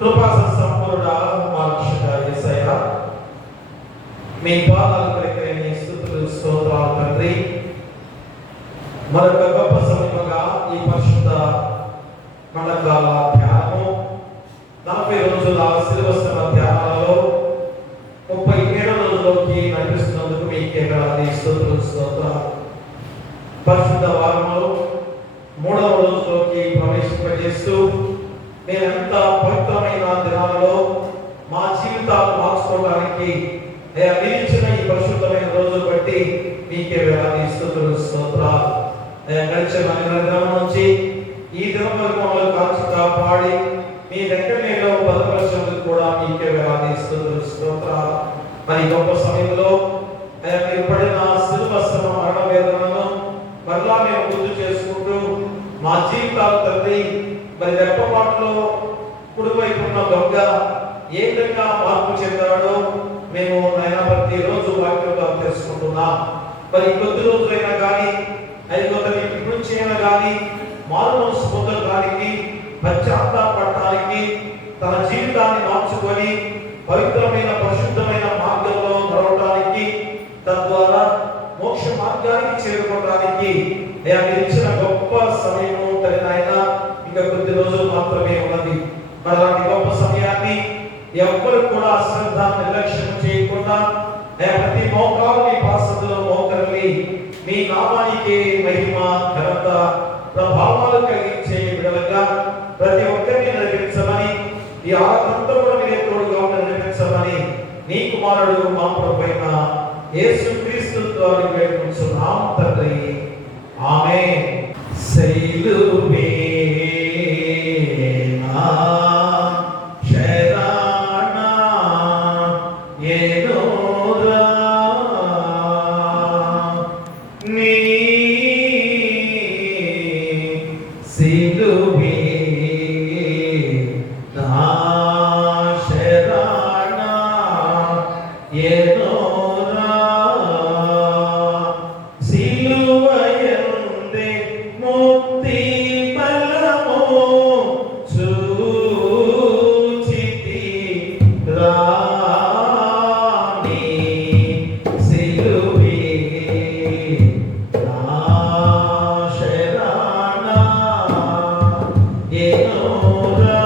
కృపా సంపూర్ణ మోక్షక యేసయ్యా, మీ పాదాలు పలికిన స్తుతులు స్తోత్రాలు తండ్రి. మరొక గొప్ప సమయముగా ఈ పరిశుద్ధ మండకాల ధ్యానము 40 రోజుల శిలువ ధ్యానాలలో 37 రోజుల్లోకి నడిపిస్తున్నందుకు మీకే వేలాది స్తుతులు స్తోత్రాలు. పరిశుద్ధ వారములో 3వ రోజులోకి ప్రవేశింపజేస్తూ నేనెంత పవిత్రమైన దినాలలో మా జీవితాలు మార్చుకోవడానికి నిలిచిన ఈ పరిశుద్ధమైన రోజులు బట్టి మీకే వేలాది స్తుతులు స్తోత్రాలు. గడిచిన దినం నుంచి ఈ దినం వరకు మమ్మల్ని కాచి కాపాడి మీ దగ్గర నేను భద్రపరిచినందుకు కూడా మీకే వేలాది స్తుతులు స్తోత్రాలు. మరి గొప్ప సమయంలో మీరు పడిన శిలువ శ్రమ మరణ వేదనను మరలా మేము గుర్తు చేసుకుంటూ మా జీవితాలు తండ్రి మరి రెప్పపాటులో కుడివైపు ఉన్న దొంగ ఏ విధంగా మార్పు చెందాడో మేము నాయన ప్రతి రోజు వాక్యంలో తెలుసుకుంటున్నాం. మరి కొద్ది రోజులైనా కానీ 5 రోజుల నుంచి అయినా కానీ మారు మనసు పొందడానికి పశ్చాత్తాపడటానికి తన జీవితాన్ని మార్చుకొని పవిత్రమైన పరిశుద్ధమైన మార్గంలో నడవడానికి తద్వారా మోక్ష మార్గానికి చేరుకోవడానికి ఇచ్చిన గొప్ప సమయము తల్లి నాయన ఇంకా కొద్ది రోజులు మాత్రమే ఉన్నది. మరి అలాంటి గొప్ప సమయాన్ని ఎవ్వరు కూడా అశ్రద్ధ నిర్లక్ష్యం చేయకుండా ప్రతి మోకాలు మీ పాసంలో మోకరిల్లి మీ నామానికి మహిమ ఘనత ప్రభావాలు కలిగించే విధంగా ప్రతి ఒక్కరిని నడిపించమని ఈ ఆరాధనతో కూడా మీరే తోడుగా నడిపించమని నీ కుమారుడు మా ప్రభువైన యేసుక్రీస్తు ద్వారా వేడుకుంటున్నాం తండ్రి. ఆమేన్. సిలువే నా శరణ యేనోరా నీ సిలువే నా శరణ యేనోరా సిలువయందే ముక్తి బలము చూచితి రాణి సిలువే నా శరణ యేనోరా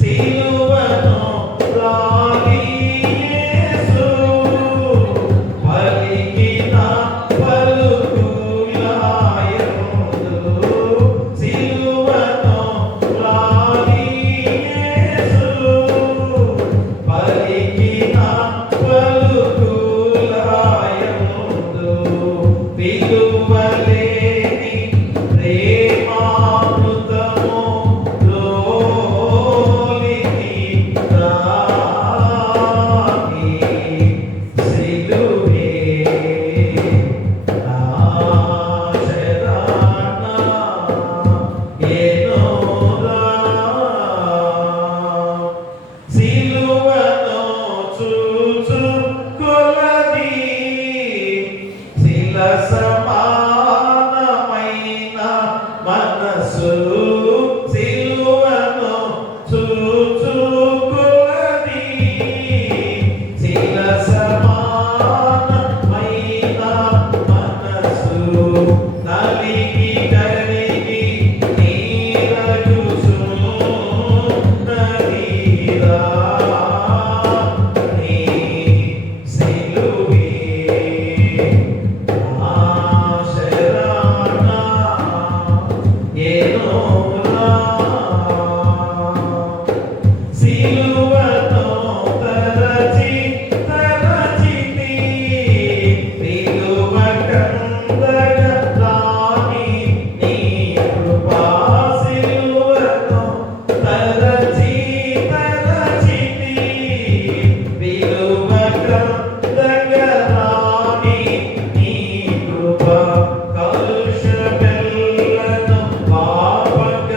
సిలువను రాలి యేసు పలికిన పలుకులాయందు సిలువను రాలి యేసు పలికిన పలుకులాయందు పిలువలేని ప్రేమామృతము లోలికి రాని సిలువే నా శరణ యేనోరా సిలువను చూచు కొలది శిల సమానమైన మనసు సిలువను చూచు కొలది శిల సమానమైన మనసు నలిగి కరిగి నీరగుచున్నదిరా నీ సిలువే నా శరణ యేనోరా సిలువను తరచి తరచితి పిలువ కందగ రాని నీ కృపా సిలువను తరచి తరచితి పిలువ కందగ రాని నీ కృప కలుష బెల్లను పాపక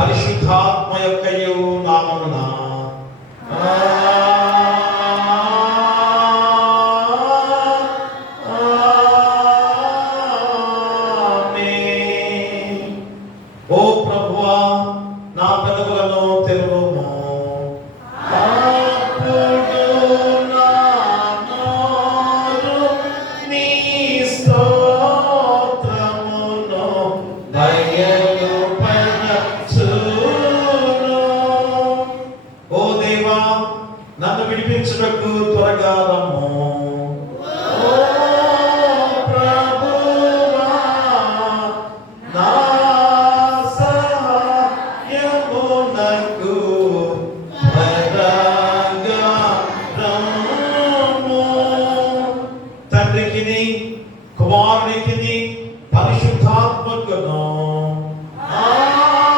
పరిశుద్ధాత్మ యొక్కయు నామమున ఓ ప్రభువా, నా పెదవులను తెరువుము, అప్పుడు నా నోరు నీ స్తోత్రమును బయలుపరచును. ఓ దేవా, నన్ను విడిపించుటకు త్వరగా రమ్ము. తండ్రికిని కుమారునికిని పరిశుద్ధాత్మకును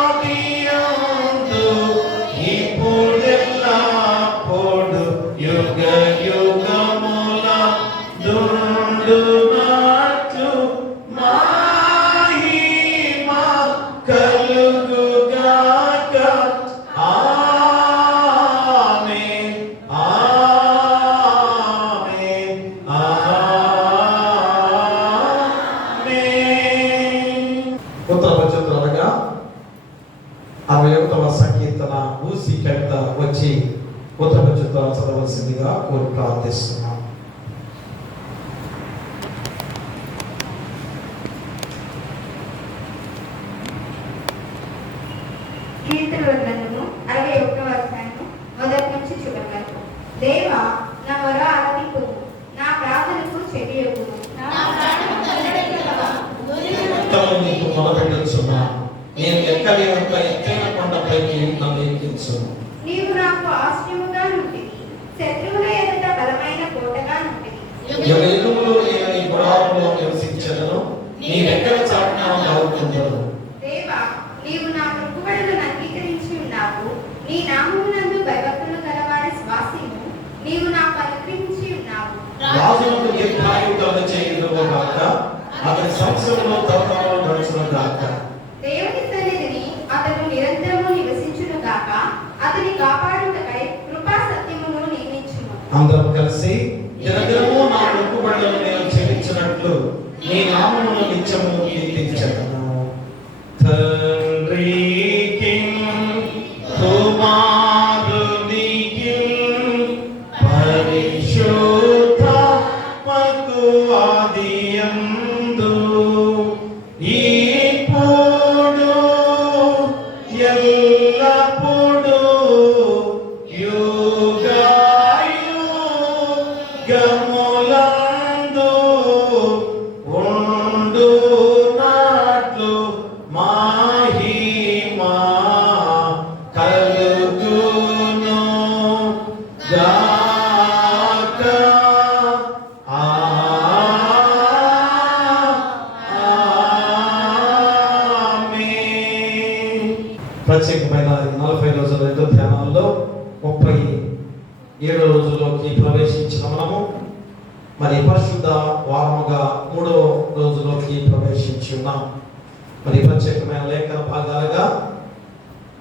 ఆదియందు ఇప్పుడెల్లప్పుడు యుగ యుగముల నుండునట్లు మహిమ కలుగుగాక. ఆమేన్, ఆమేన్, ఆమేన్. ఉత్తరపంచతులగా 61వ సంకీర్తన ఊసి కవిత వచ్చి ఉత్తరపంచతులు చదవలసిందిగా కోరి ప్రార్థిస్తున్నాం. కీర్తనలను 61వ అధ్యాయము మొదటి నుంచి చివరి. దేవా, నా మొర ఆలకింపుము, నా ప్రార్థనకు చెవియొగ్గుము. నీకు మొదలుపెట్టుచున్నాను, నేను ఎక్కలేనంత ఎత్తైన కొండపైకి నన్ను ఎక్కించును. నీవు నాకు ఆశ్రయముగా నుండివి, శత్రువుల ఎదుట బలమైన కోటగా నుండివి. యుగయుగములు నేను నీ గుడారములో నివసించెదను, నీ రెక్కల చాటున దాగుకొందును. దేవా, నీవు నా మొక్కుబడులను అంగీకరించి ఉన్నావు. నీ నామమునందు భయభక్తులు గలవారి స్వాస్యము నీవు నాకు అనుగ్రహించి ఉన్నావు. రాజులకు దీర్ఘాయువు కలుగచేయుదురుగాక, అతని సంవత్సరంలో తరతరాలు గడుచునుగాక. దేవుని సన్నిధిని అతను నిరంతరము నివసించును గాక. అతని కాపాడుటకై కృపా సత్యమును నియమించును. అందరం కలిసి దినదినము నా మొక్కుబడులను నేను చెల్లించినట్లు నీ నామమును నిత్యము కీర్తించెదను. తండ్రికి కుమారునికి పరిశుద్ధాత్మకు ఆదియందు ఇప్పుడు ఎల్లప్పుడు యుగయుగములందు ఉండునట్లు మహిమ కలుగును గాక. ఆమేన్. ప్రత్యేకమైన 40 రోజుల యుద్ధ ధ్యానాల్లో 37 రోజుల్లోకి ప్రవేశించిన మనము మరి పరిశుద్ధ వారముగా 3వ రోజులోకి ప్రవేశించి ఉన్నాం. మరి ప్రత్యేకమైన లేఖన భాగాలుగా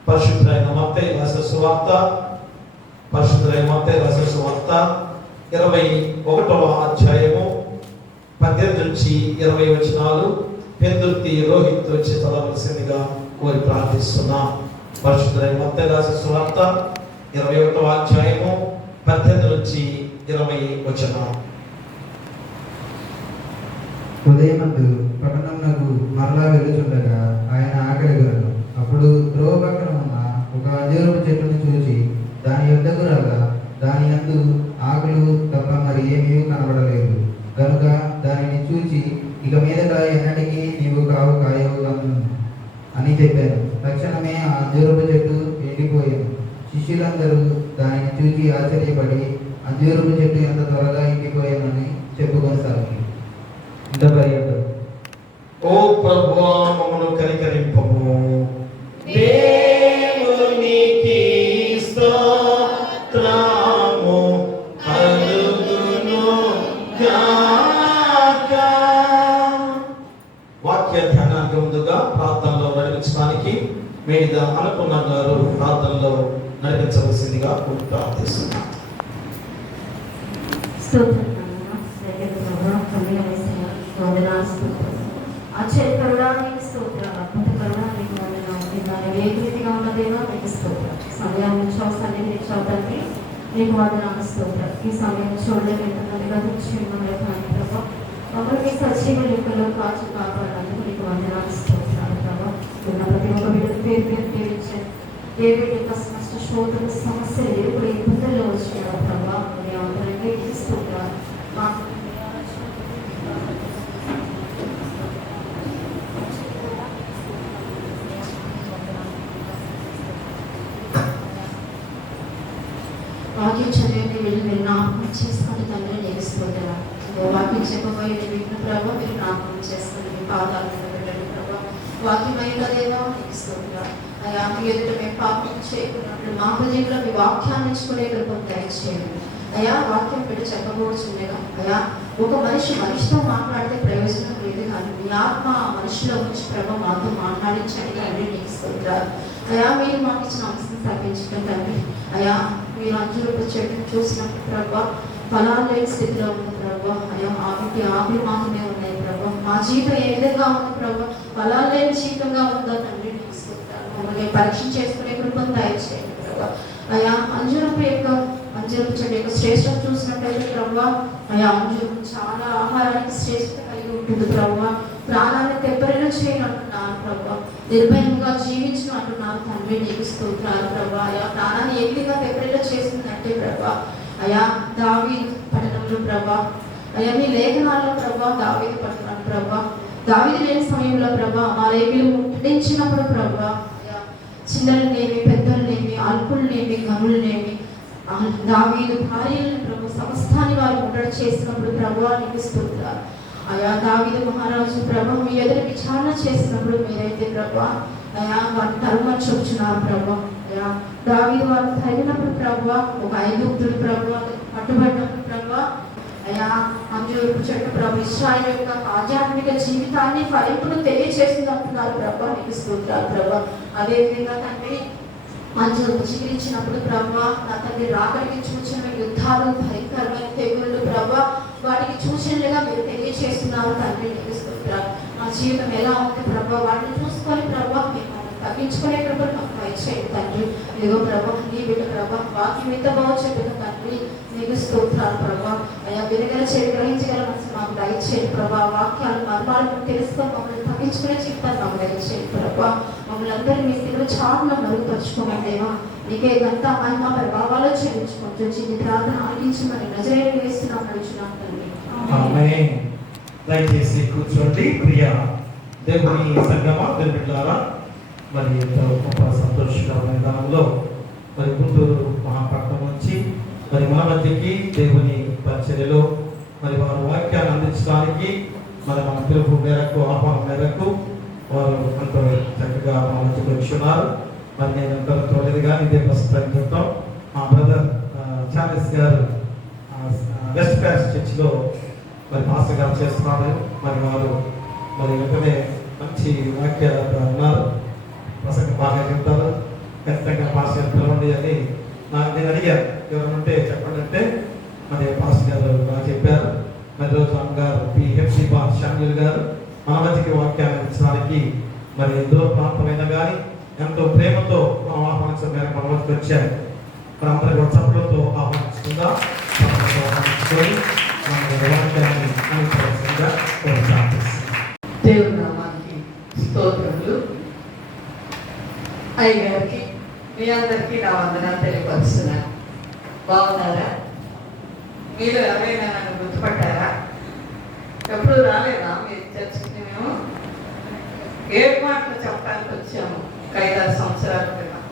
పరిశుద్ధైన మత్తయి రాసిన సువార్త, పరిశుద్ధైన మత్తయి రాసిన సువార్త 21వ అధ్యాయము 18 నుంచి 20 వచనాలు పెందుర్తి రోహిత్ వచ్చి చదవలసిందిగా కోరి ప్రార్థిస్తున్నాం. పరిశుద్ధైన మత్తయి రాసిన సువార్త 21వ అధ్యాయము 18 నుంచి 20 వచనాలు. ఉదయమందు పట్టణమునకు మరలా వెళ్ళుచుండగా ఆయన ఆకలిగొనెను. అప్పుడు త్రోవ పక్కన ఉన్న ఒక అంజూరపు చెట్టును చూచి దాని యొద్దకు రాగా దాని యందు ఆకులు తప్ప మరి ఏమీ కనబడలేదు. కనుక దానిని చూచి ఇక మీదట ఎన్నటికీ నీవు కావు కాయవు అని చెప్పాను. తక్షణమే ఆ అంజూరపు చెట్టు ఎండిపోయాను. శిష్యులందరూ దానిని చూచి ఆశ్చర్యపడి అంజూరపు చెట్టు ఎంత త్వరగా ఎండిపోయానని చెప్పుకొనసాగి. ఓ ప్రభువా, మమ్మను కనికరింపము. దేవునికి స్తోత్రము కలుగును గాక. వాక్య ధ్యానానికి ముందుగా ప్రార్థనలో నడిపించడానికి వేదిక అనుకూల ఉన్న గారు ప్రార్థనలో నడిపించవలసిందిగా ప్రార్థిస్తున్నాను. ఆశ్చర్యకరుడా నీకు స్తోత్రం, అద్భుతకరుడా నీకు వందనాలు. ఏ రీతిగా ఉన్నదేమో నీకు స్తోత్రం. సమయం చూసాన్ని తండ్రి నీకు వందనాలు స్తోత్రం. ఈ సమయం చూడలేకపోతున్నదిగా ప్రభావ మమ్మల్ని మీ సజీవ లెక్కలో కాచి కాపాడడానికి నీకు వందనాలు స్తోత్రాలు ప్రభావ. ఉన్న ప్రతి ఒక్క బిడ్డ పేరు పేరు తీర్చారు. ఏ బిడ్డ కష్ట శోధన సమస్యలు ఎప్పుడు ఇబ్బందుల్లో వచ్చాయో ప్రభావ మరి అందరికీ నీకు స్తోత్రాలు. వాక్యం చదివితే వీళ్ళు మీరు జ్ఞాపకం చేసుకొని తండ్రి నీకు స్తోత్రాలు. వాక్యం చెప్పబోయే విఘ్న ప్రభావ మీరు జ్ఞాపకం చేసుకుని మీ పాదాలు పెట్టండి ప్రభావ. వాక్యమైన దేవా నీకు స్తోత్రాలు. అయ్యా మీ ఎదుట మేము పాపం చేయకున్నట్లు మా హృదయంలో మీ వాక్యాన్ని ఎంచుకునే కృపను దయచేయండి. అయ్యా వాక్యం పెట్టి చెప్పబోతుండగా అయ్యా ఒక మనిషితో మాట్లాడితే ప్రయోజనం లేదు, కానీ మీ ఆత్మ ఆ మనిషిలో నుంచి ప్రభావ మాతో మాట్లాడించండి తండ్రి నీకు స్తోత్రాలు. అయ్యా మీరు మాకు ఇచ్చిన అంశం తప్పించడం తండ్రి. అయ్యా మీరు అంజూరపు చెట్టును చూసినప్పుడు ప్రభావ ఫలాలు లేని స్థితిలో ఉంది ప్రభావ. అయ్యా ఆవికి ఆకులు మాత్రమే ఉన్నాయి ప్రభావ. మా జీవితం ఏ విధంగా ఉంది ప్రభావ, ఫలాలు లేని జీవితంగా ఉందో తండ్రి నీకు స్తోత్రాలు. మమ్మల్ని పరీక్ష చేసుకునే కృపను దయచేయండి ప్రభావ. అయ్యా అంజూరపు చెట్టు యొక్క శ్రేష్టం చూసినట్టయితే ప్రభావ అయ్యా అంజూరం చాలా ఆహారానికి శ్రేష్టత కలిగి ఉంటుంది ప్రభావ. ప్రాణాన్ని తెప్పరిలో చేయనంటున్నారు ప్రభావ. నిర్భయంగా జీవించను అంటున్నారు తండ్రి నీకు స్తోత్రాలు ప్రభావ. అయ్యా ప్రాణాన్ని ఏ విధంగా తెప్పరిలో చేస్తుందంటే ప్రభావ అయ్యా దావీదు పట్టణంలో ప్రభా, అయ్యా మీ లేఖనాల్లో ప్రభా దావీదు పట్టణం ప్రభా, దావీదు లేని సమయంలో ప్రభా మా లేఖలు ముట్టించినప్పుడు ప్రభా అయ్యా చిన్నలనేమి పెద్దలనేమి అల్పులనేమి గనులనేమి దావీదు భార్యలను ప్రభు సమస్తాన్ని వారు ముట్టడి చేసినప్పుడు ప్రభా నీకు స్తోత్రాలు. అయ్యా దావీదు మహారాజు ప్రభా మీ ఎదురు విచారణ చేసినప్పుడు మీరైతే ప్రభా అయ్యా వారిని తరుమని చూపుచున్నారు ప్రభా. అయ్యా దావీదు వారు తగినప్పుడు ప్రభా ఒక ఐగుప్తుడు ప్రభా పట్టుబడినప్పుడు ప్రభా అయ్యా అంజూరపు చెట్టు ప్రభు ఇశ్రాయేలు యొక్క ఆధ్యాత్మిక జీవితాన్ని ఫలింపును తెలియచేస్తుంది అంటున్నారు ప్రభా నీకు స్తోత్రాలు ప్రభా. అదేవిధంగా తండ్రి అంజూరపు చిగిరించినప్పుడు ప్రభా నా తండ్రి రాకడికి సూచన యుద్ధాలు భయంకరమైన తెగుళ్ళు ప్రభా వాటికి సూచనలుగా మీరు తెలియచేస్తున్నారు తండ్రి నీకు స్తోత్రాలు. మా జీవితం ఎలా ఉంది ప్రభా వాటిని చూసుకొని ప్రభా మేము తగ్గించుకునే కృపను మాకు దయచేయండి తండ్రి. ఏదో ప్రభా నీ బిడ్డ ప్రభా వాక్యం ఎంత బాగా చెప్పిన తండ్రి నీకు స్తోత్రాలు ప్రభా. అయ్యా వినగల చెడు గ్రహించగల మనసు మాకు దయచేయండి ప్రభా. వాక్యాలు మర్మాలను తెలుసుకొని మమ్మల్ని తగ్గించుకునే జీవితాన్ని మాకు దయచేయండి ప్రభా. మమ్మల్ని అందరినీ మీ స్థితిలో చాలా మరుగుపరుచుకోమంటేవా నీకే గంత మహిమ ప్రభావాలు చెల్లించుకుంటూ చిన్ని ప్రార్థన ఆలకించమని నజరేయుడు వేస్తున్నాం నడుచున్నాం తండ్రి. ఆమేన్. దయచేసి కూర్చోండి. ప్రియ దేవుని సంగమా బిడ్డలారా, మరి ఎంతో గొప్ప సంతోషకరమైన దానిలో మరి గుంటూరు మహాపట్నం నుంచి మరి మన మధ్యకి దేవుని పరిచర్యలో మరి వారు వాక్యాన్ని అందించడానికి మరి మన పిలుపు మేరకు ఆహ్వానం మేరకు వారు ఎంతో చక్కగా మన మధ్యకి వచ్చున్నారు. మరి నేను ఎంతో తోలేదు కానీ ఇదే ఫస్ట్ టైం చెప్తాం. మా బ్రదర్ చార్లెస్ గారు వెస్ట్ ప్యారిస్ చర్చిలో మరి మాస్టర్ గారు చేస్తున్నారు. మరి వారు మరి వెంటనే మంచి వాక్యాలు ఉన్నారు, ప్రసంగం బాగా చెప్తారు, ఖచ్చితంగా పాస్టర్ పిలవండి అని నేను అడిగాను. ఎవరు ఉంటే చెప్పండి అంటే మరి పాస్టర్ గారు బాగా చెప్పారు. మరి రోజు అమ్మగారు పిహెచ్సి షామ్యుల్ గారు మన మధ్యకి వాక్యాన్ని ఇచ్చడానికి మరి దూర ప్రాంతమైనా కానీ ఎంతో ప్రేమతో ఆహ్వానించడం మేరకు మన మధ్యకి వచ్చారు. మరి అందరి కూడా చప్పులతో ఆహ్వానించుకుందా దేవుని నామానికి స్తోత్రములు. అయ్యగారికి మీ అందరికీ నా వందనాలు తెలియపరుస్తున్నాను. బాగున్నారా? మీరు ఎవరైనా నన్ను గుర్తుపట్టారా? ఎప్పుడు రాలేదా మీరు చర్చికి? మేము 7 మాటలు చెప్పడానికి వచ్చాము 5-6 సంవత్సరాల క్రితం.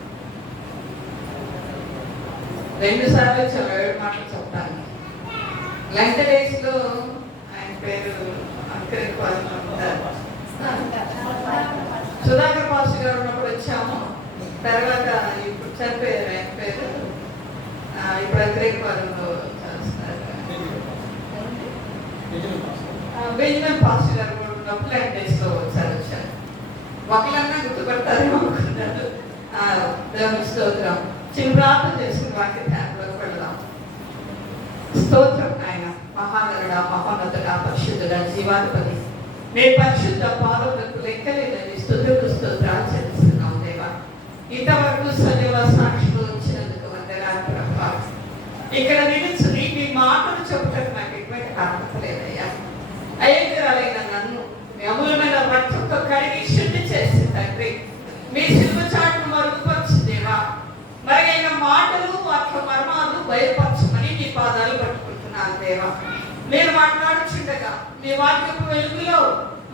2 సార్లు వచ్చాము 7 మాటలు చెప్పడానికి. లెంట్ డేస్లో ఆయన పేరు సుధాకర్ పాస్టర్ గారు ఉన్నప్పుడు వచ్చాము. తర్వాత ఇప్పుడు చనిపోయారు ఆయన పేరు. ఇప్పుడు అగ్రేకపాలెంలో చేస్తున్నారు. బెంజమిన్ పాస్టర్ గారు కూడా ఉన్నప్పుడు లెంట్ డేస్లో ఒకసారి వచ్చారు. ఒకళ్ళన్నా గుర్తుపడతారేమో అనుకున్నారు. దేవునికి స్తోత్రం. చిన్న ప్రార్థన చేసుకుని వాక్య ధ్యానంలోకి వెళ్దాం. స్తోత్రం ఆయన మహాగరుడ, మహోన్నతుడ, పరిశుద్ధుడ, జీవాధిపతి, నేను పరిశుద్ధ పాదములకు లెక్కలేదని స్తుతులు స్తోత్రాలు చెల్లిస్తున్నాం దేవా. ఇంతవరకు సజీవ సాక్షులు వచ్చినందుకు వందనాలు ప్రభా. ఇక్కడ నిలుచుని మీ మాటలు చెప్పుటకు నాకు ఎటువంటి అర్హత లేదయ్యా. అయోగ్యురాలైన నన్ను మీ అమూలమైన రక్తంతో కడిగి శుద్ధి చేసి తండ్రి, మీ శిల్వ చాటును మరుగుపరచు దేవా. మరైన మాటలు వాటి మర్మాలు బయలుపరచమని మీ పాదాలు పట్టుకుంటున్నాను దేవా. మీరు మాట్లాడుచుండగా మీ వాక్యపు వెలుగులో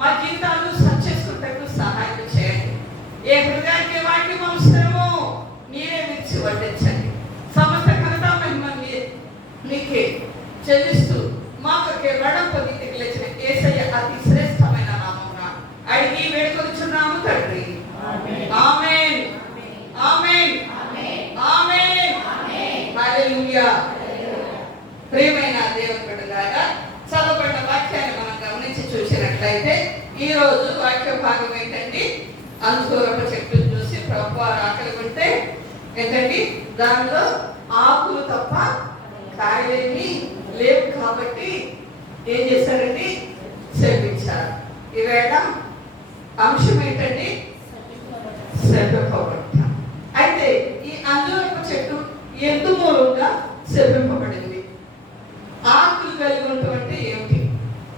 మా జీవితాలు సరిచేసుకుంటకు సహాయం చేయండి. ఏ హృదయానికి వాక్యం అవసరమో మీరే విరిచి వడ్డించండి. సమస్త ఘనత మహిమ మీకే చెల్లిస్తూ మాకు కేవలం పొందికి లేచిన యేసయ్య అతి శ్రేష్టమైన నామమున అడిగి వేడుకొనుచున్నాము తండ్రి. ఆమేన్, ఆమేన్, ఆమేన్, హల్లెలూయా. ప్రియమైన దేవుని బిడ్డలారా, చదవబడిన వాక్యాన్ని మనం గమనించి చూసినట్లయితే ఈ రోజు వాక్య భాగం ఏంటండి? అంజూరపు చెట్టు చూసి ప్రభువారు ఆకలి ఉంటే ఏంటండి, దానిలో ఆకులు తప్ప కాయలేమి లేవు కాబట్టి ఏం చేశారండి? శపించారు. ఈవేళ అంశం ఏంటండి? శపింపబడ్డ. అయితే ఈ అంజూరపు చెట్టు ఎందు మూలంగా శపింపబడింది? ఆకులు కలిగి ఉన్నటువంటి ఏమిటి?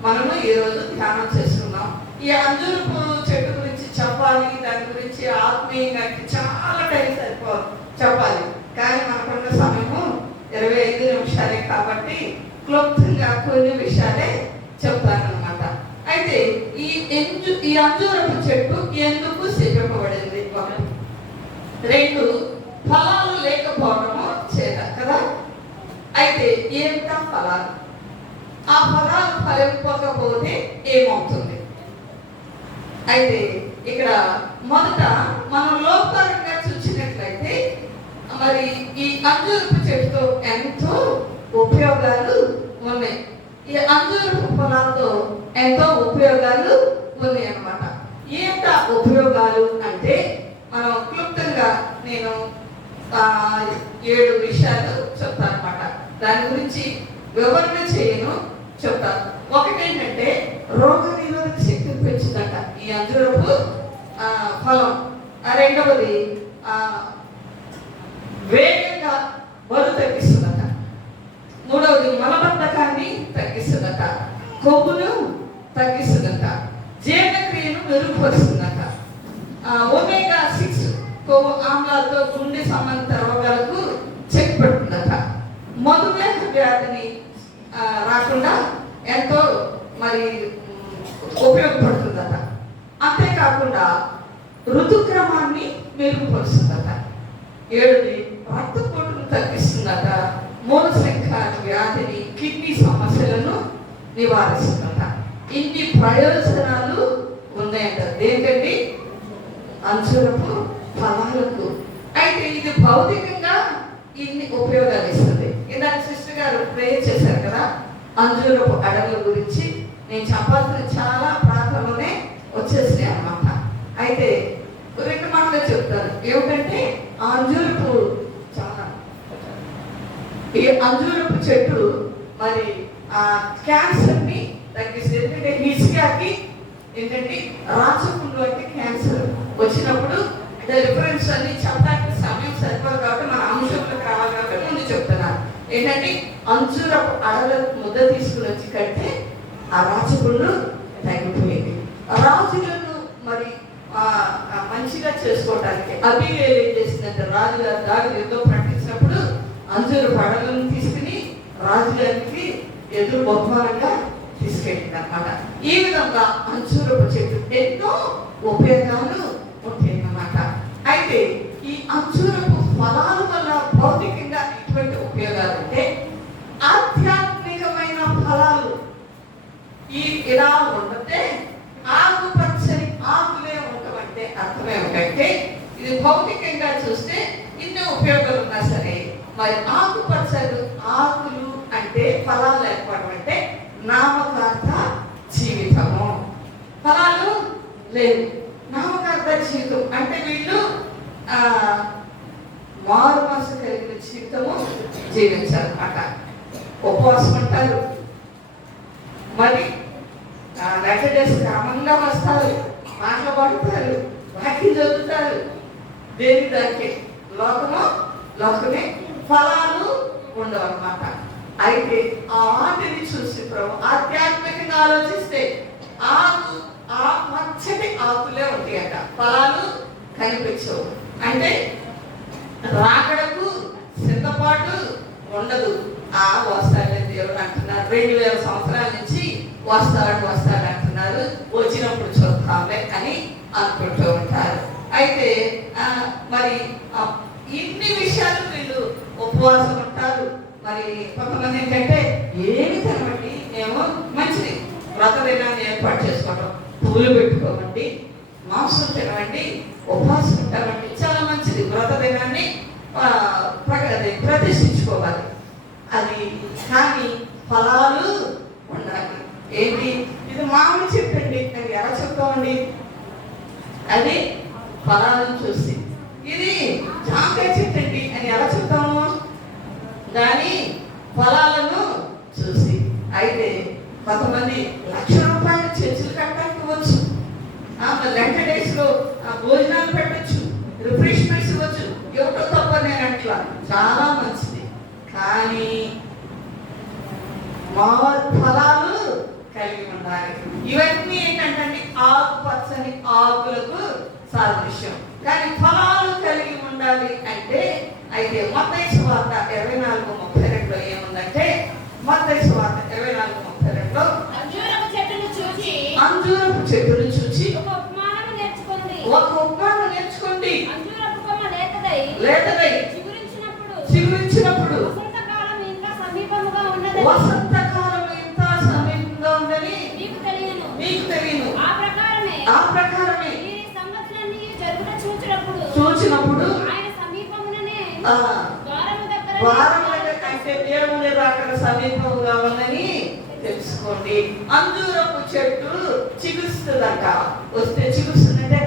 మనము ఈరోజు ధ్యానం చేసుకున్నాం. ఈ అంజూరపు చెట్టు గురించి చెప్పాలి, దాని గురించి ఆత్మీయంగా చాలా టైం చెప్పాలి. కానీ మనకున్న సమయము 25 నిమిషాలే కాబట్టి క్లుప్తంగా కొన్ని విషయాలే చెప్తానన్నమాట. అయితే ఈ అంజూరపు చెట్టు ఎందుకు శపింపబడింది? 2 ఫలాలు లేకపోవడము చేత కదా. అయితే ఏమిటా ఫలాలు? ఆ ఫలాలు ఫలింపకపోతే ఏమవుతుంది? అయితే ఇక్కడ మొదట మనం లోపరంగా చూసినట్లయితే మరి ఈ అంజూరపు చెట్టుతో ఎంతో ఉపయోగాలు ఉన్నాయి. ఈ అంజూరపు ఫలాలతో ఎంతో ఉపయోగాలు ఉన్నాయి అన్నమాట. ఏంట ఉపయోగాలు అంటే మనం క్లుప్తంగా నేను 7 విషయాలు చెప్తాను అన్నమాట. దాని గురించి వివరణ చేయను, చెప్తాను. ఒకటేంటంటే రోగ నిరోధక శక్తిని పెంచుదట ఈ అంజూరపు ఫలం. రెండవది వేగంగా బరువు తగ్గిస్తుందట. మూడవది మలబద్ధకాన్ని తగ్గిస్తుందట. కొవ్వును తగ్గిస్తుందట. జీర్ణక్రియను మెరుగుపరుస్తుందట. ఒమేగా 6 కొవ్వు ఆమ్లాలతో గుండె సంబంధిత రోగాలకు చెక్ పెడుతుందట. మధుమేహ వ్యాధిని రాకుండా ఎంతో మరి ఉపయోగపడుతుందట. అంతేకాకుండా ఋతుక్రమాన్ని మెరుగుపరుస్తుందట. 7ది రక్తపోటును తగ్గిస్తుందట. మూలశంఖ వ్యాధిని, కిడ్నీ సమస్యలను నివారిస్తుందట. ఇన్ని ప్రయోజనాలు ఉన్నాయంట. దేనికండి? అంజూరపు ఫలాలకు. అయితే ఇది భౌతికంగా ఇన్ని ఉపయోగాలు ఇస్తుంది. ఇందాక సిస్టర్ గారు ప్రేయర్ చేశారు కదా అంజూరపు అడవుల గురించి. నేను చెప్పాల్సిన చాలా ప్రాంతంలోనే వచ్చేసినాయి అన్నమాట. అయితే 2 మాటలు చెప్తాను. ఏమిటంటే అంజూరపు ఈ అంజూరపు చెట్టు మరి క్యాన్సర్ ని తగ్గిస్తుంది. ఎందుకంటే హిస్కాకి ఏంటంటే రాచపుండు అంటే క్యాన్సర్ వచ్చినప్పుడు రిఫరెన్స్ అన్ని చెప్పడానికి సమయం సరిపోదు కాబట్టి మన అంశంలోకి రావాలి కాబట్టి ముందు చెప్తున్నాను. ఏంటంటే అంజూరపు అడల ముద్ద తీసుకుని వచ్చి కడితే ఆ రాచపుండు తగ్గిపోయింది. రాజులను మరి మంచిగా చేసుకోవడానికి అబీగేలు ఏం చేసిందంటే రాజుగారు దారి ఏదో ప్రకటించినప్పుడు అంజూరపు అడలను తీసుకుని రాజుగారికి ఎదురు బహుమానంగా తీసుకెళ్ళింది అన్నమాట. ఈ విధంగా అంజూరపు చెట్టు ఎన్నో ఉపయోగాలు ఉంటాయి అన్నమాట. అయితే ఈ అంజూరపు ఫలాల వల్ల భౌతికంగా ఎటువంటి ఉపయోగాలు అంటే ఆధ్యాత్మికమైన ఫలాలు. ఇలా ఉండతే ఆకుపచ్చని ఆకులే ఉండమంటే అర్థం ఏమిటంటే ఇది భౌతికంగా చూస్తే ఇన్ని ఉపయోగాలు ఉన్నా సరే మరి ఆకుపచ్చలు ఆకులు అంటే ఫలాలు ఏర్పడడం అంటే నామకార్థ జీవితము. ఫలాలు లేవు, నామకార్థ జీవితం అంటే వీళ్ళు ఆ, మారు మనసు కలిగిన జీవితము జీవించాలన్నమాట. ఉపవాసం ఉంటారు, మరి 90 డేస్ క్రమంగా వస్తారు, మాటలు పడతారు, వాక్యం చదువుతారు. దేని దానికి లోకమే ఫలాలు ఉండవు అన్నమాట. అయితే ఆ వాటిని చూసి ప్రభు ఆధ్యాత్మికంగా ఆలోచిస్తే ఆ పచ్చటి ఆకులే ఉంటాయట, ఫలాలు కనిపించవు. అంటే రాకడకు సిద్ధపాటు ఉండదు. వస్తాడని దేవుడు అంటున్నారు. 2000 సంవత్సరాల నుంచి వస్తాడు అంటున్నారు. వచ్చినప్పుడు చూద్దాంలే అని అనుకుంటూ ఉంటారు. అయితే మరి ఇన్ని విషయాలు వీళ్ళు ఉపవాసం ఉంటారు. మరి కొంతమంది ఏంటంటే ఏమి తినమండి, మేము మంచిది వ్రతదినాన్ని ఏర్పాటు చేసుకోవడం, పువ్వులు పెట్టుకోమండి, మాంసం తినవండి, ఉపవాసం ఉంటామండి, చాలా మంచిది. వ్రతదినాన్ని ప్రతిష్ఠించుకోవాలి. అది కానీ ఫలాలు ఉండాలి. ఏంటి ఇది మామిడి చెట్టు అండి అని ఎలా చెప్తామండి? అది ఫలాలను చూసి. ఇది జాంకాయ చెట్టు అండి అని ఎలా చెప్తాము? దాని ఫలాలను చూసి. అయితే కొంతమంది ₹1,00,000 చర్చలు కట్టడానికి ఇవ్వచ్చు, లెంట డేస్ లో భోజనాలు పెట్టచ్చు, రిఫ్రెష్మెంట్స్ ఇవ్వచ్చు. ఎవరో తప్ప నేను అట్లా చాలా మంచిది. కానీ ఫలాలు కలిగి ఉండాలి. ఇవన్నీ ఏంటంటే ఆకుపచ్చని ఆకులకు సాదృశ్యం. కానీ ఫలాలు కలిగి ఉండాలి అంటే అయితే మత్తయి సువార్త 24:32 ఏముందంటే, మత్తయి సువార్త 24:32 అంజూరపు చెట్టును చూచి ఒక ఉపమానం నేర్చుకోండి. లేతదై చిగురించినప్పుడు వసంతకాలం ఇంత సమీపంగా ఉందని మీకు తెలియను. ఆ ప్రకారమే చూచినప్పుడు అంటే దేవుని రాకడ సమీపంగా ఉందని తెలుసుకోండి. అంజూరపు చెట్టు చిగురుస్తుందంట. వస్తే చిగురుస్తుందంటే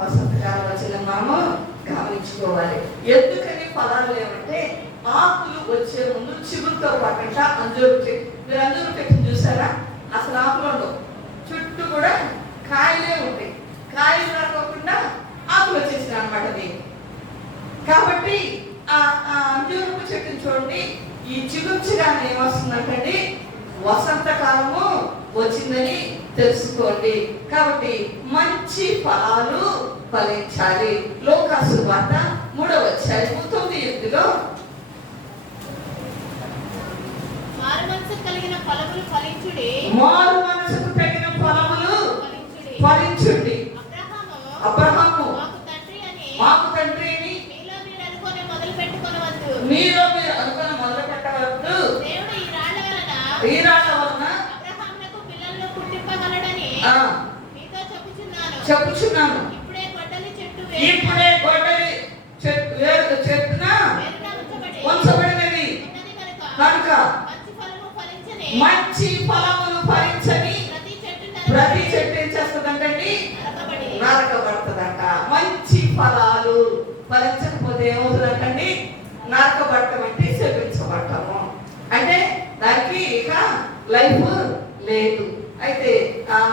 వసంతకాలం వచ్చిన మనము గమనించుకోవాలి. ఎందుకని ఫలాలు లేవంటే ఆకులు వచ్చే ముందు చిగురుతో పాటంట అంజూరు చెట్టు. మీరు అంజూరు చెట్టును చూసారా? అసలు ఆకులు ఉండవు, చుట్టూ కూడా కాయలే ఉంటాయి. కాయలు రాకోకుండా ఆకులు వచ్చేసినాయి అన్నమాట దీన్ని. కాబట్టి ఆ అంజూరపు చెట్టును చూడండి, ఈ చిగుర్చిగానే ఏమొస్తుందంటండి, వసంతకాలము వచ్చిందని తెలుసుకోండి. కాబట్టి మంచి ఫలాలు ఫలించాలి. లోకాసు వార్త 3వ అధ్యాయము 9:8 మారు మనసుకు తగిన ఫలములు ఫలించుడి. అబ్రహాము మాకు తండ్రి అని మీలో మీరు అనుకుని మొదలు పెట్టవద్దు. ఈ రాళ్ళ వలన చెప్పుచున్నాను. ఇప్పుడే గొడ్డలి చెట్టున ఉంచబడినది కనుక మంచి ఫలములు ఫలించని ప్రతి చెట్టు ఏం చేస్తుందంటండి, నరకబడుతుందంట. మంచి ఫలాలు ఫలించకపోతే ఏమవుతుందంటండి, నరకబడటం అంటే శపించబడటము. అంటే దానికి ఇక లైఫ్ లేదు. అయితే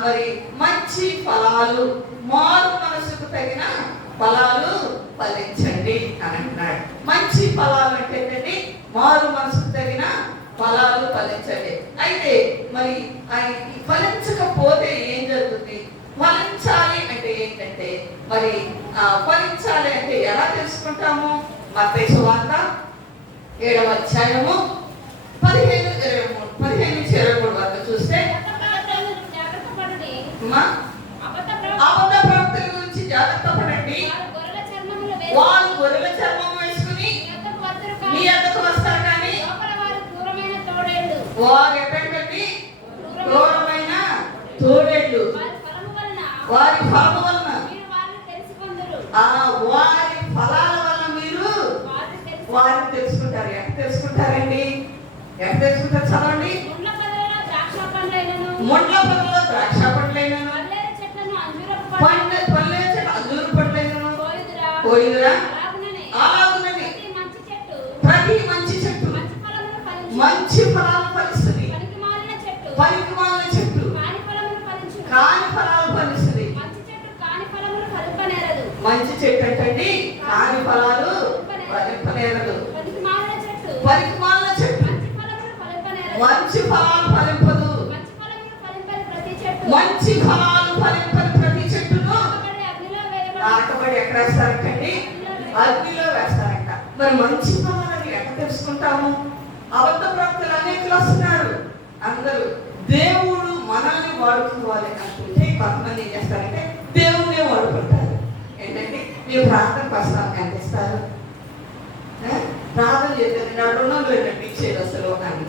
మరి మంచి ఫలాలు, మారు మనసుకు తగిన ఫలాలు ఫలించండి అని అంటున్నాడు. మంచి ఫలాలు అంటే ఏంటండి, మారు మనసుకు తగిన ఫలాలు ఫలించండి. అయితే మరి ఫలించకపోతే ఏం జరుగుతుంది? ఫలించాలి అంటే ఏంటంటే, మరి ఫలించాలి అంటే ఎలా తెలుసుకుంటాము? మత్తయి సువార్త 7వ అధ్యాయము 15-23 వరకు చూస్తే అబద్ధ ప్రవక్తల గురించి జాగ్రత్త పడండి. వాళ్ళు గొర్రెల చర్మం వేసుకుని మీ వద్దకు వస్తారు, కానీ వారు ఎక్కడికండి క్రూరమైన తోడేళ్ళు. వారి ఫలము వలన, వారి ఫలాల వలన మీరు వారిని తెలుసుకుంటారు. ఎక్కడ తెలుసుకుంటారండి? ఎక్కడ తెలుసుకుంటారు? చదవండి. ముండ్ల పొదలో ద్రాక్ష పండ్లైనను, పల్లె చెట్టు అంజూరు పండ్లైనను పోయిందిరా అలాగుననే అలాగునని ప్రతి మంచి చెట్టు ప్రతి మంచి చెట్టు మంచి ఫలమును ఫలించును. మంచి ఫలాలు ఫలిస్తుంది, పనికిమాలిన చెట్టు పనికిమాలిన చెట్టు కాని ఫలమును ఫలించును. కాని ఫలాలు ఫలిస్తుంది. మంచి చెట్టు కాని ఫలమును ఫలింపనేరదు. మంచి చెట్టు అంటే కాని ఫలాలు ఫలింపనేరదు. పనికిమాలిన చెట్టు పనికిమాలిన చెట్టు మంచి ఫలమును ఫలింపనేరదు. మంచి ఫలాలు ఫలింపదు. మంచి ఫలమును ఫలింపని ప్రతి చెట్టు మంచి ఫలాలు ఫలింపని ప్రతి చెట్టును నాటబడి అగ్నిలో వేయబడును. నాటబడి ఎక్కడ వేస్తారంటండి? అగ్నిలో వేస్తారంట. మరి మంచి ఫలాలని ఎక్కడ తెలుసుకుంటాము? అబద్ధ ప్రవక్తలు అనేకులు వస్తున్నారు. అందరూ దేవుడు మనల్ని వాడుకోవాలి అనుకుంటే కొంతమంది ఏం చేస్తారంటే దేవుడే వాడుకుంటారు. ఏంటంటే మీరు ప్రార్థనకు వస్తాం ఎంత ఇస్తారు? ప్రార్థన చేసేది నా రుణం లేదండి ఇచ్చేది అసలు అని.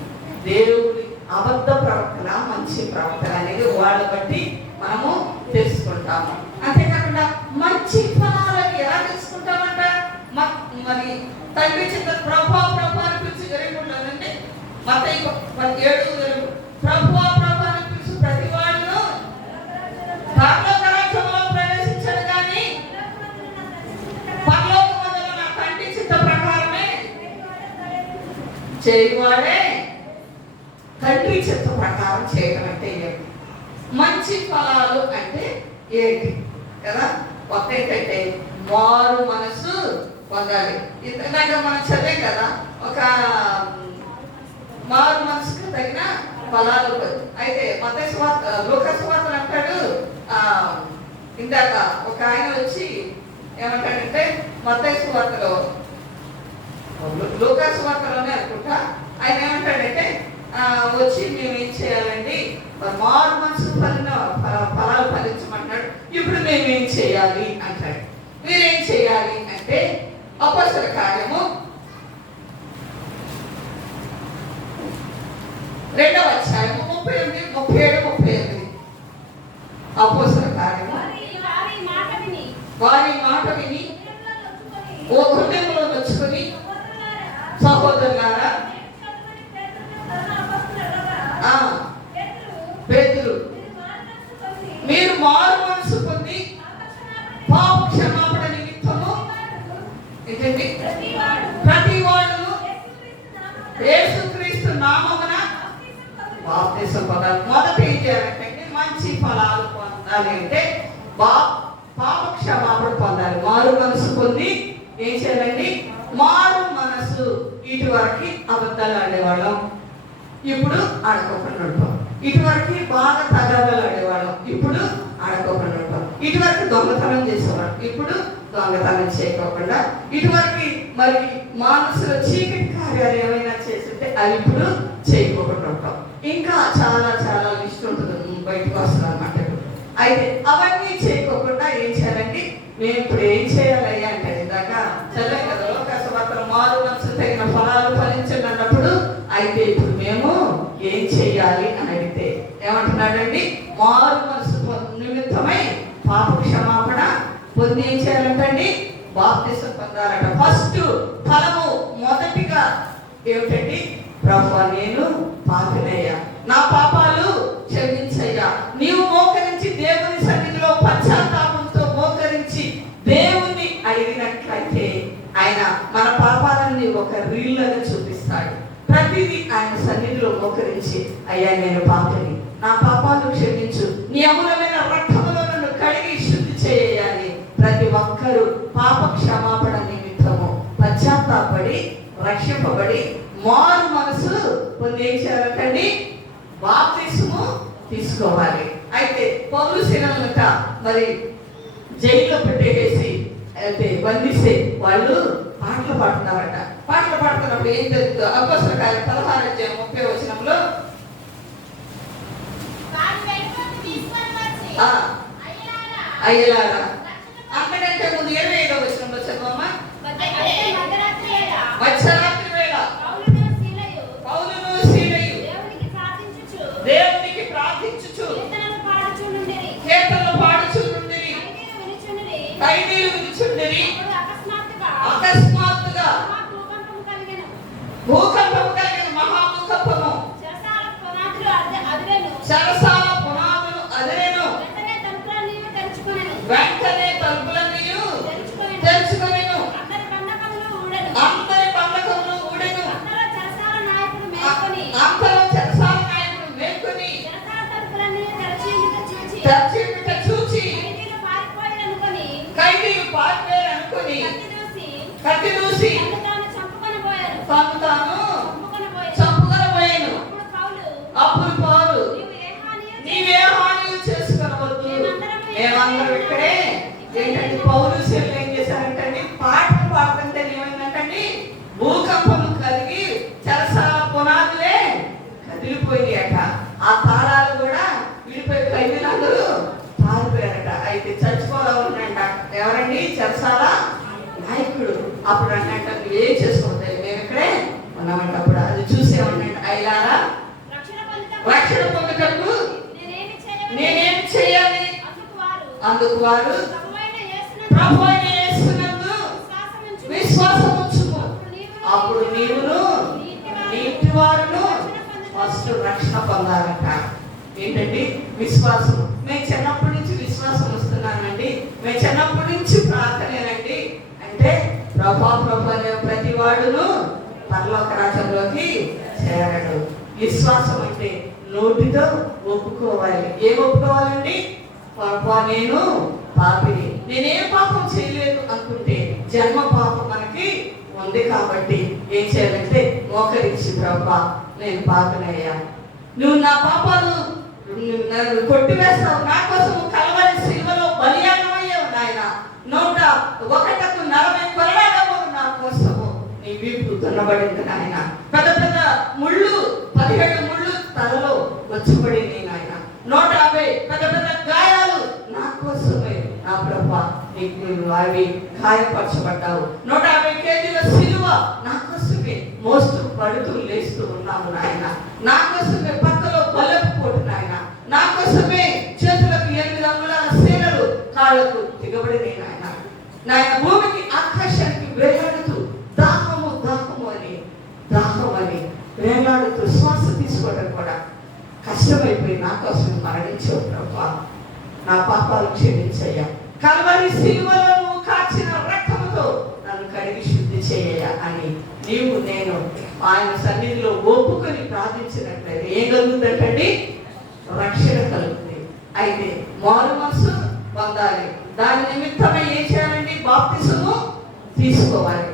దేవుడి అబద్ధ ప్రవక్తల మంచి ప్రవక్తల అనేది వాళ్ళ బట్టి మనము తెలుసుకుంటాము. అంతేకాకుండా మంచి ఫలాలని ఎలా తెలుసుకుంటామంట? మరి తండ్రి చిత్త ప్రభా ప్రభా అని పిలిచి జరిగిపోతుందండి. మత్తయి 7 ప్రభా ప్రభా అని పిలిచి ప్రతి వాడును పరలోక రాజ్యంలో ప్రవేశించడు కానీ పరలోకమందున్న నా తండ్రి చిత్త ప్రకారమే చేయవాడే. తండ్రి చిత్త ప్రకారం చేయడం అంటే ఏంటి? మంచి ఫలాలు అంటే ఏంటి కదా? ఒక ఏంటంటే మారు మనసు పొందాలి. ఇందాక మనం చదివాం కదా, ఒక మారు మనసుకు తగిన ఫలాలు. అయితే మత్తయి సువార్త లూకా సువార్తలు అంటాడు, ఇందాక ఒక ఆయన వచ్చి ఏమంటాడంటే మత్తయి సువార్తలో లూకా సువార్తలోనే అనుకుంటా, ఆయన ఏమంటాడంటే వచ్చి మేము ఏం చేయాలండి, మారు మనసు ఫలాలు ఫలించమంటాడు. ఇప్పుడు మేమేం చేయాలి అంటాడు. మీరేం చేయాలి అంటే అపొస్తలుల కార్యము 2వ అధ్యాయము 38, 37, 38. అపొస్తలుల కార్యము వారి మాట విని ఓ హృదయంలో నొచ్చుకొని సహోదరులారా పేతురు మీరు మారు మనసు పొంది పాప క్షమాపణ నిమిత్తము ఏంటండి ప్రతి వాడును యేసుక్రీస్తు నామమున బాప్తిసం పొందాలి. మొదట ఏం చేయాలంటే మంచి ఫలాలు పొందాలి అంటే పాప క్షమాపణ పొందాలి. మారు మనసు పొంది ఏం చేయాలండి? మారు మనసు. ఇటువరకు అబద్ధాలు ఆడేవాళ్ళం, ఇప్పుడు ఆడుకోకుండా ఉంటాం. ఇటువరకు బాగా తగాదాలు ఆడేవాళ్ళం, ఇప్పుడు ఆడుకోకుండా ఉంటాం. ఇటువరకు దొంగతనం చేసేవాళ్ళం, ఇప్పుడు దొంగతనం చేయకోకుండా. ఇటువరకు మరి మనసులో చీకటి కార్యాలు ఏమైనా చేస్తుంటే అవి ఇప్పుడు చేయకోకుండా ఉంటాం. ఇంకా చాలా చాలా లిస్ట్ ఉంటుంది, బయటకు వస్తుంది అన్నమాట. అయితే అవన్నీ చేయకోకుండా ఏం చేయాలండి? మేము ఇప్పుడు ఏం చేయాలయ్యా అంటే ఇందాక చదివాం కదా, లోకసభలో మారు మనసు తగిన ఫలాలు ఫలించండి అన్నప్పుడు, అయితే ఇప్పుడు మేము ఏం చేయాలి అని అడిగితే ఏమంటున్నాడండి? మారు మనసు నిమిత్తమై పాప క్షమాపణ పొంది ఏం చేయాలంటండి? బాప్తిసం పొందాలంట. ఫస్ట్ ఫలము మొదటిగా ఏమిటండి? ప్రభువా నేను పాపినయ్యా, నా పాపాలు క్షమించయ్యా. నీవు మోకరించి దేవుని సన్నిధిలో పశ్చాత్తాపంతో మోకరించి దేవుణ్ణి అడిగినట్లయితే ఆయన మన పాపాలని ఒక రీల్లాగా చూపిస్తాడు. ప్రతిదీ ఆయన సన్నిధిలో మోకరించి అయ్యా నేను పాపిని, నా పాపాలు క్షమించు, నీ అమూల్యమైన రక్తములో నన్ను కడిగి శుద్ధి చేయాలి. ప్రతి ఒక్కరూ పాప క్షమాపణ నిమిత్తము పశ్చాత్తాపడి రక్షింపబడి మారు మనసు పొంది ఏం చేయాలంటండి? బాప్తిసము తీసుకోవాలి. అయితే పౌలు సేనలంట మరి జైల్లో పెట్టేసి అయితే బంధిస్తే వాళ్ళు పాటలు పాడుతున్నారట. పాటలు పాడుతున్నప్పుడు ఏం జరుగుతుందో అపొస్తలుల కార్యం 16వ అధ్యాయం 30వ వచనంలో అయ్యలారా అంతకంటే ముందు 25వ వచనంలో చదవమ్మా. మధ్యరాత్రి వేళ పౌలును సీలయు దేవునికి ప్రార్థించుచు కీర్తనలు పాడుచుండిరి, ఖైదీలు వినుచుండిరి. అకస్మాత్తుగా భూకంపము కలిగిన మహాభూకంపము, చెరసాల పునాదులు అదిరెను. వెంటనే తలుపులన్నీ తెరుచుకొని కత్తి దూసి తను తాను చంపుకొనబోయాను. తాను తాను చంపుకొనబోయాను. చంపుకొనబోయాను. అప్పుడు పౌలు, అప్పుడు పౌలు, నీవు ఏ హానియు నీవే హాని చేసుకొనవద్దు, మేమందరం ఇక్కడే. ఏంటంటే పౌలు శిష్యులు ఏం చేశారంటండి, పాటలు పాడుతుంటే ఏమైందంటండి, భూకంపం కలిగి చెరసాల పునాదులే కదిలిపోయినాయట. ఆ తాళాలు కూడా విడిపోయి ఖైదీలందరూ పారిపోయారట. అయితే చచ్చిపోవాలంట ఎవరండి, చెరసాల నాయకుడు. అప్పుడు అన్నట్ట నువ్వేం చేసుకోవద్దు, మేము ఇక్కడే ఉన్నామంట. అప్పుడు అది చూసేమన్నట్టు, అయ్యారా రక్షణ పొందుటకు నేనేం చేయాలి? అందుకు వారు ప్రభు అయిన యేసునందు విశ్వాసం ఉంచుము, అప్పుడు నీవును నీటి వారును ఫస్ట్ రక్షణ పొందాలంట. ఏంటండి, విశ్వాసం. మేము చిన్నప్పటి నుంచి విశ్వాసం వస్తున్నానండి, మేము చిన్నప్పటి నుంచి ప్రార్థనేనండి అంటే ప్రభా అనే ప్రతి వాడును పరలోక రాజ్యంలోకి చేరడు. విశ్వాసం అంటే నోటితో ఒప్పుకోవాలి. ఏం ఒప్పుకోవాలండి? పాపా నేను పాపిని, నేనేం పాపం చేయలేదు అనుకుంటే జన్మ పాపం మనకి ఉంది కాబట్టి ఏం చేయాలంటే మోకరించి ప్రభా నేను పాపినయ్యా, నువ్వు నా పాపాలు నన్ను కొట్టివేస్తావు, నా కోసం కలవరి శిలువలో బలియాగమయ్యావు నాయన, 140 కొరడాలు నా కోసము నీ వీపు దున్నబడింది నాయన, పెద్ద పెద్ద ముళ్ళు 17 ముళ్ళు తలలో వచ్చబడింది నాయన, 150 పెద్ద పెద్ద గాయాలు నా కోసమే నా ప్రభా నీకు అవి గాయపరచబడ్డావు, 150 కేజీల సిలువ నా కోసమే మోస్తూ పడుతూ లేస్తూ ఉన్నాము నాయన, నా కోసమే పక్కలో బలపు పోటు నాయన, నా కోసమే చేతులకు 8 అంగుళాల సేనలు కాళ్ళకు దిగబడినాయి నాయన, నాయన భూమికి ఆకాశానికి వేలాడుతూ దాహము దాహము అని వేలాడుతూ శ్వాస తీసుకోవడం కూడా కష్టమైపోయి నా కోసం మరణించావు ప్రభా, నా పాపాలు క్షమించయ్యా, కల్వరి సిలువలో నువ్వు కాచిన రక్తముతో నన్ను కడిగి శుద్ధి చేయ అని నీవు నేను ఆయన సన్నిధిలో ఒప్పుకొని ప్రార్థించినట్లయితే ఏం కలుగుతుందంటండి, రక్షణ కలుగుతుంది. అయితే మారు మనసు పొందాలి, దాని నిమిత్తమే ఏం చేయాలండి, బాప్తిసము తీసుకోవాలి.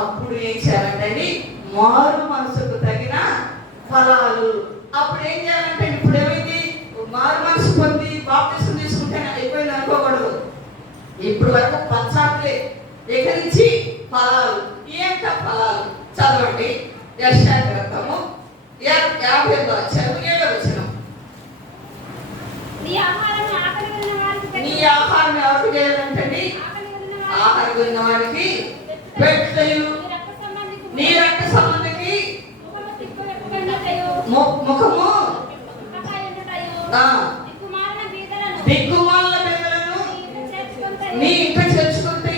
అప్పుడు ఏం చేయాలంటే మారు మనసుకు తగిన ఫలాలు. అప్పుడు ఏం చేయాలంటే, ఇప్పుడు ఏమైంది, మారు మనసు పొంది బాప్తిసం తీసుకుంటే అయిపోయింది అనుకోకూడదు. ఇప్పుడు వరకు పంచాట్లే, ఇక నుంచి ఫలాలు. ఏంట ఫలాలు? చదవండి యెషయా గ్రంథము 50వ అధ్యాయం 7వ వచనం. నీ ఆహారం ఆకలి ఉన్న వారికి పెట్టు. నీ ఆహారం ఎవరికి చేయాలంటండి, ఆకలి ఉన్న వారికి పెట్టు. నీ రక్త సంబంధికి ముఖము దిక్కుమాలిన బీదలను నీ ఇంట చేర్చుకుంటే,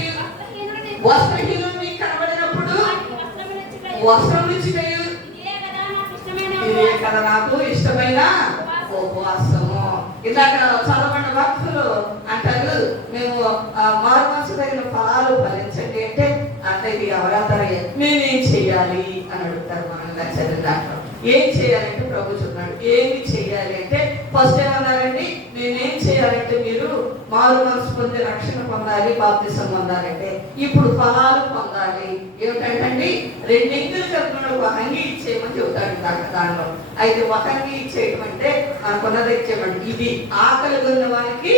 వస్త్రహీనులు నీకు కనబడినప్పుడు వస్త్రం ఇచ్చుటయు, ఇదే కదా నాకు ఇష్టమైన ఉపవాసము. ఇందాక చదవబడిన భక్తులు అంటారు, మేము మారు మనసు తగిన ఫలాలు ఫలించండి అంటే ఇది ఎవరంటారు, మేమేం చెయ్యాలి అని అడుగుతారు. మనం చదివిన దాంట్లో ఏం చేయాలంటే ప్రభు చెప్తున్నాడు, ఏమి చెయ్యాలి అంటే ఫస్ట్ ఏమన్నారండి, నేనేం చేయాలంటే మీరు మారు మనసు పొంది రక్షణ పొందాలి, బాప్తిసం పొందాలంటే ఇప్పుడు ఫలాలు పొందాలి. ఏమిటంటే 2 ఎంగిల్ కలుపుకున్న ఒక అంగి ఇచ్చేయమని చెబుతాడు దానిలో. అయితే ఒక అంగి ఇచ్చేయటం అంటే మనకున్నది ఇచ్చేయమండి, ఇది ఆకలి ఉన్న వారికి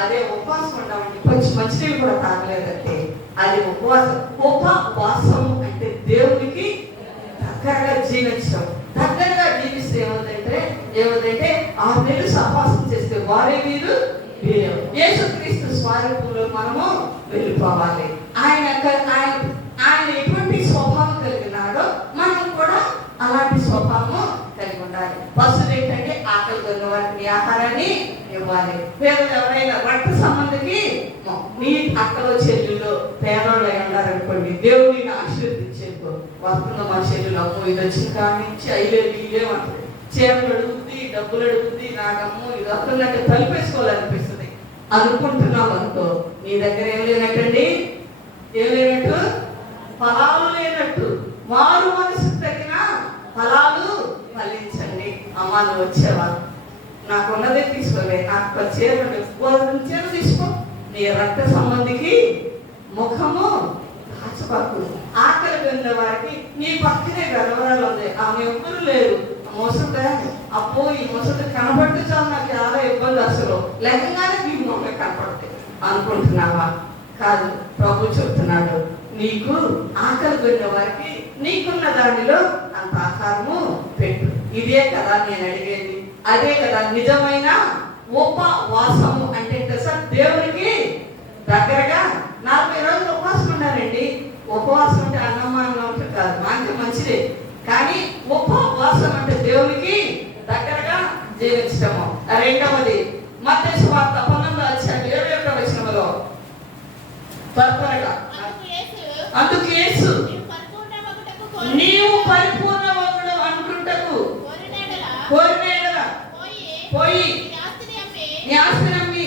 అదే ఉపవాసం ఉండమండి, కొంచెం మంచినీళ్ళు కూడా తాగలేదంటే అది ఉపవాసం. ఉపవాసం అంటే దేవునికి దగ్గరగా జీవించడం. దగ్గరగా జీవిస్తే ఏమవుతుందంటే 6 నెలలు సహవాసం చేస్తే వారే వీరు యేసుక్రీస్తు స్వరూపంలో మనము వెళ్ళిపోవాలి. ఆయన ఎటువంటి స్వభావం కలిగినాడో మనం కూడా అలాంటి స్వభావం కలిగి ఉండాలి. ఫస్ట్ ఏంటంటే ఆకలి ఉన్న వారికి ఆహారాన్ని ఇవ్వాలి. పేదలు ఎవరైనా రక్త సంబంధికి నీ అక్కలో చెల్లెలు పేదోళ్ళు అయి ఉన్నారనుకోండి, దేవుడిని ఆశీర్వదించేందుకు వస్తున్న మా చెల్లెలు అమ్ము ఇది వచ్చిన కాడి నుంచి అయ్యేది ఇదేమంటుంది, చీరలు అడుగుద్ది, డబ్బులు అడుగుద్ది, నాకమ్ము ఇది వస్తుందంటే తలిపేసుకోవాలనిపిస్తుంది అనుకుంటున్నాం అనుకో, నీ దగ్గర ఏం లేనట్టండి, ఏం లేనట్టు, ఫలాలు లేనట్టు. మారు మనసు తగిన ఫలాలు ఫలించండి. అమ్మ నువ్వు వచ్చేవా, నాకున్నదే తీసుకోలే, నాకు చీర తీసుకో, నీ రక్త సంబంధికి ముఖము ఆచపాకు. ఆకలి ఉన్న వారికి నీ పక్కనే గర్వరాలు ఉంది, ఆమె ఎవ్వరు లేరు. ముసలి అప్పో ఈ ముసలి కనపడితే చాలు నాకు చాలా ఇబ్బంది, అసలు లేకగానే నీ మొక్క కనపడతాయి అనుకుంటున్నావా? కాదు, ప్రభు చెప్తున్నాడు, నీకు ఆకలి కొన్న వారికి నీకున్న దానిలో అంత ఆహారము పెట్టు. ఇదే కదా నేను అడిగేది, అదే కదా నిజమైన ఉపవాసము అంటే. సార్ దేవునికి దగ్గరగా 40 రోజులు ఉపవాసం ఉన్నారండి. ఉపవాసం అంటే అన్నమానం అంటే కాదు, నాకు మంచిదే, కానీ ఉపవాసం అంటే దేవునికి దగ్గరగా జీవించడము. రెండవది మత్తయి సువార్త 19:21 త్వరగా. అందుకు యేసు నీవు పరిపూర్ణమగుడు అనుకుంటకు కోరిన పోయి నీ ఆస్తిని అమ్మి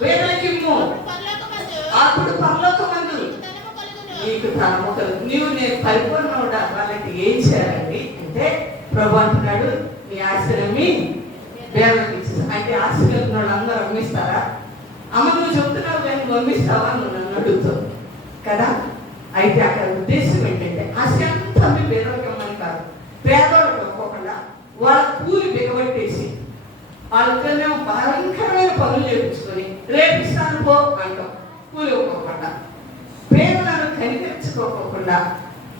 పేదలకిమ్ము, అప్పుడు పరలోకమందు నీకు ధనము కలుగు. నీవు నేను పరిపూర్ణ వాళ్ళకి ఏం చేయాలండి అంటే ప్రభు అంటున్నాడు, నీ ఆస్తిని అమ్మి పేదలకు ఇచ్చేసి. అంటే ఆస్తి వాళ్ళు అందరూ అమ్మిస్తారా? అమ్మ నువ్వు చెప్తున్నావు కానీ నువ్వు అమ్మిస్తావా నువ్వు నన్ను అడుగుతావు కదా. అయితే అక్కడ ఉద్దేశం ఏంటంటే ఆస్తి అంతా అమ్మి పేదలకు అమ్మని కాదు, పేదవాళ్ళకి ఒక్కొక్కకుండా వాళ్ళ కూలి బిగబట్టేసి వాళ్ళతోనే భయంకరమైన పనులు చేయించుకొని రేపిస్తాను పో అంటాం. కూలి ఒక్కొక్కకుండా పేదలను కనికరించుకోకుండా,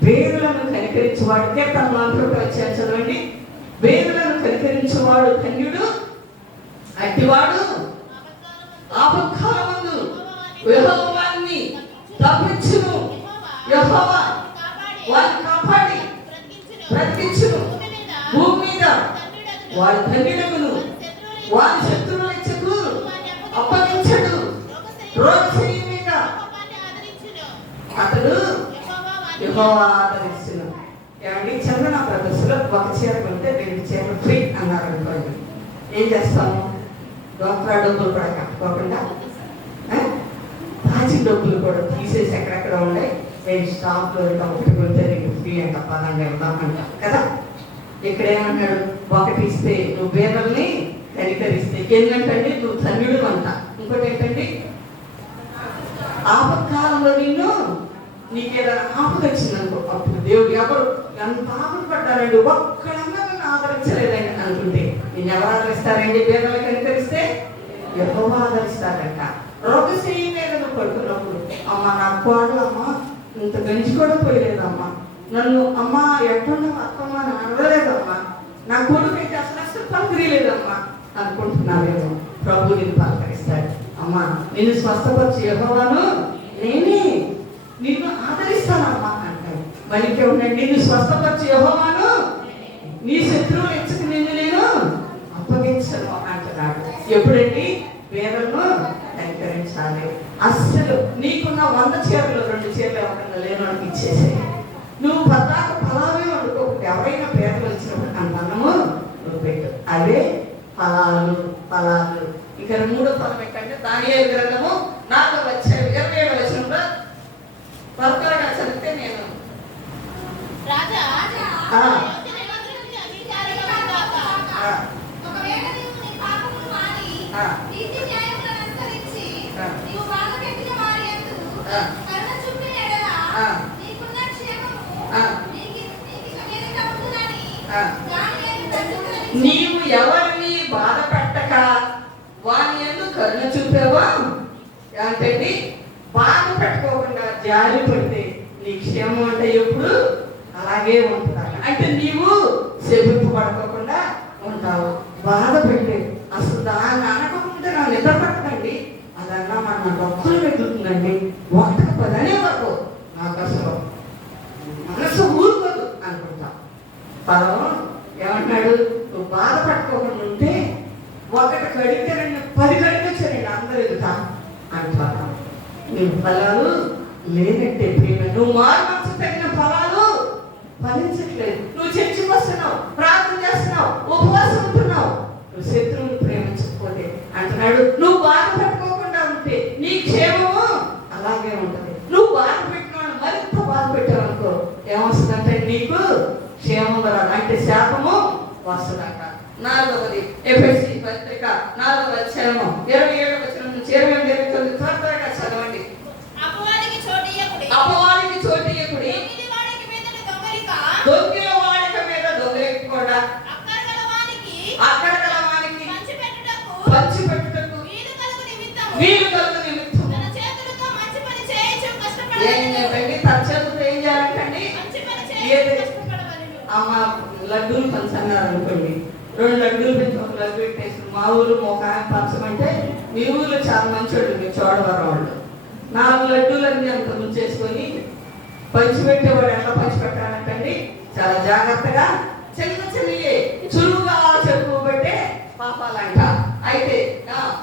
పేదలను కనికరించేవాడు కీర్తనలు వచ్చారు చదవండి. పేదలను కనికరించేవాడు ధన్యుడు, అట్టివాడు ఆపత్కాలమందు యెహోవాని తప్పించును. యెహోవా వారిని కాపాడి బ్రతికించును. భూమి మీద వారి ధన్యుడగును, వారి శత్రువుల చెక్కు అప్పగించడు. రోగశయ్య మీద అతడు యెహోవా ఆదరించును. ఏమండి, చందన ప్రదర్శనలో ఒక చీర కొంటే 2 చీరలు ఫ్రీ అన్నారు అనుకోండి, ఏం చేస్తాము? డోక్రా డబ్బులు కూడా కట్టుకోకుండా తాజీ డబ్బులు కూడా తీసేసి ఎక్కడెక్కడ ఉన్నాయి స్టాప్లో ఒకటి కొంటే 2 ఫ్రీ అంట, పదంగా వెళ్దామంట కదా. ఇక్కడ ఏమంటాడు? ఒకటి ఇస్తే నువ్వు పేదల్ని కనికరిస్తే ఏంటంటే నువ్వు ధన్యుడు అంట. ఇంకోటి ఏంటంటే ఆపత్కాలంలో నీకేదైనా ఆపద వచ్చిందనుకో, అప్పుడు దేవుడు ఎవరు ఎంత ఆపద పడ్డారండి, ఒక్కడన్నా నన్ను ఆదరించలేదండి అనుకుంటే నేను ఎవరు ఆదరిస్తారండి? పేదలు కనికరిస్తే యెహోవా ఆదరిస్తారంట. రోగశయ్య మీద నువ్వు పడుకున్నప్పుడు, అమ్మ నా కోడలు అమ్మ ఇంత గంజి కూడా పోయలేదమ్మా, నన్ను అమ్మ ఎట్టున్నా అత్తమ్మ అనలేదమ్మా, నా కొడుకు అయితే అసలు పలకరియలేదమ్మా అనుకుంటున్నావేమో. ప్రభు నిన్ను పలకరిస్తాడు. అమ్మా నిన్ను స్వస్థపరిచి యెహోవాను నేనే నిన్ను ఆదరిస్తానమ్మా అంటాడు. మళ్ళీ ఉండండి, నిన్ను స్వస్థపరిచి యెహోవాను నీ శత్రువులు ఎంచుకు నిన్ను నేను అప్పగించను అంటున్నాడు. ఎప్పుడండి? పేదలను కనికరించాలి. అస్సలు నీకున్న 100 చీరలు 2 చీరలు ఎవరైనా లేని ఇచ్చేసాయి. నువ్వు పద్దాక ఫలాలే వండుకోకుండా ఎవరైనా పేదలు వచ్చినప్పుడు అంత అన్నము నువ్వు పెట్టు. అదే ఫలాలు. ఇక 3వ ఫలం ఏంటంటే దానియేలు గ్రంథము 4వ అధ్యాయం 27వ వచనంలో త్వరగా చదివితే నేను రాజా ఒకవేళ నీవు నీ పాపమును మాని నీతి న్యాయములను అనుసరించి నీవు బాధపెట్టిన వారి యందు కరుణ చూపిన యెడల నీకున్న క్షేమము నీకు మీదట ఉండునని దానియేలు ప్రవచించాడు. నీవు ఎవరిని బాధ పెట్టక వాని యందు కరుణ చూపావా అంటే బాధ పెట్టుకోకుండా జారి పడితే నీ క్షేమం అంటే ఎప్పుడు అలాగే ఉంటుంది. అంటే నీవు శపింపబడుకోకుండా ఉంటావు. బాధ పెట్టి అసలు దాన్ని అనకపోతే నా నిద్ర పట్టదండి, అదన్నా మన డబ్బులు పెట్టుతుందండి, 110 అనే వరకు నాకు అసలు మనసు ఊరుకోదు అనుకుంటా. పదం ఏమంటున్నాడు? నువ్వు బాధ పట్టుకోకుండా ఉంటే 1 కడిగితే 10 కడిగొచ్చారండి అందరు ఎదుగుతా అంటాను. నీవు ఫలాలు లేనట్టే ప్రేమ. నువ్వు మార్పు తగిన ఫలాలు ఫలించట్లేదు. నువ్వు చర్చికి వస్తున్నావు, ప్రార్థన చేస్తున్నావు, ఉపవాసం ఉంటున్నావు, నువ్వు శత్రువుని ప్రేమించకపోతే అంటున్నాడు నువ్వు బాధ పెట్టుకోకుండా ఉంటే నీ క్షేమము అలాగే ఉంటుంది. నువ్వు బాధ పెట్టినాడు మరింత బాధ పెట్టావు అనుకో, ఏమొస్తుందంటే నీకు క్షేమం రాదు, అంటే శాపము వస్తుందట. 4వది ఎఫెసీ పత్రిక 4వ అధ్యాయము 27వ వచనం నుంచి 29 త్వరగా చదవండి. అపవాదికి చోటు ఇయ్యకుడి. అపవాదికి అన్నారు అనుకోండి, 2 లడ్డూలు పెట్టి ఒక లడ్డు పెట్టేసి మా ఊరు ఒక ఆయన పంచమంటే మీ ఊర్లో చాలా మంచోళ్ళు, మీ చోడవరం వాళ్ళు 4 లడ్డూలన్నీ అంత ముంచేసుకొని పంచిపెట్టేవాడు. ఎలా పంచిపెట్టాలంటండి, చాలా జాగ్రత్తగా చిన్నయే చురువుగా చెప్పుకోబట్టే పాపాలంట. అయితే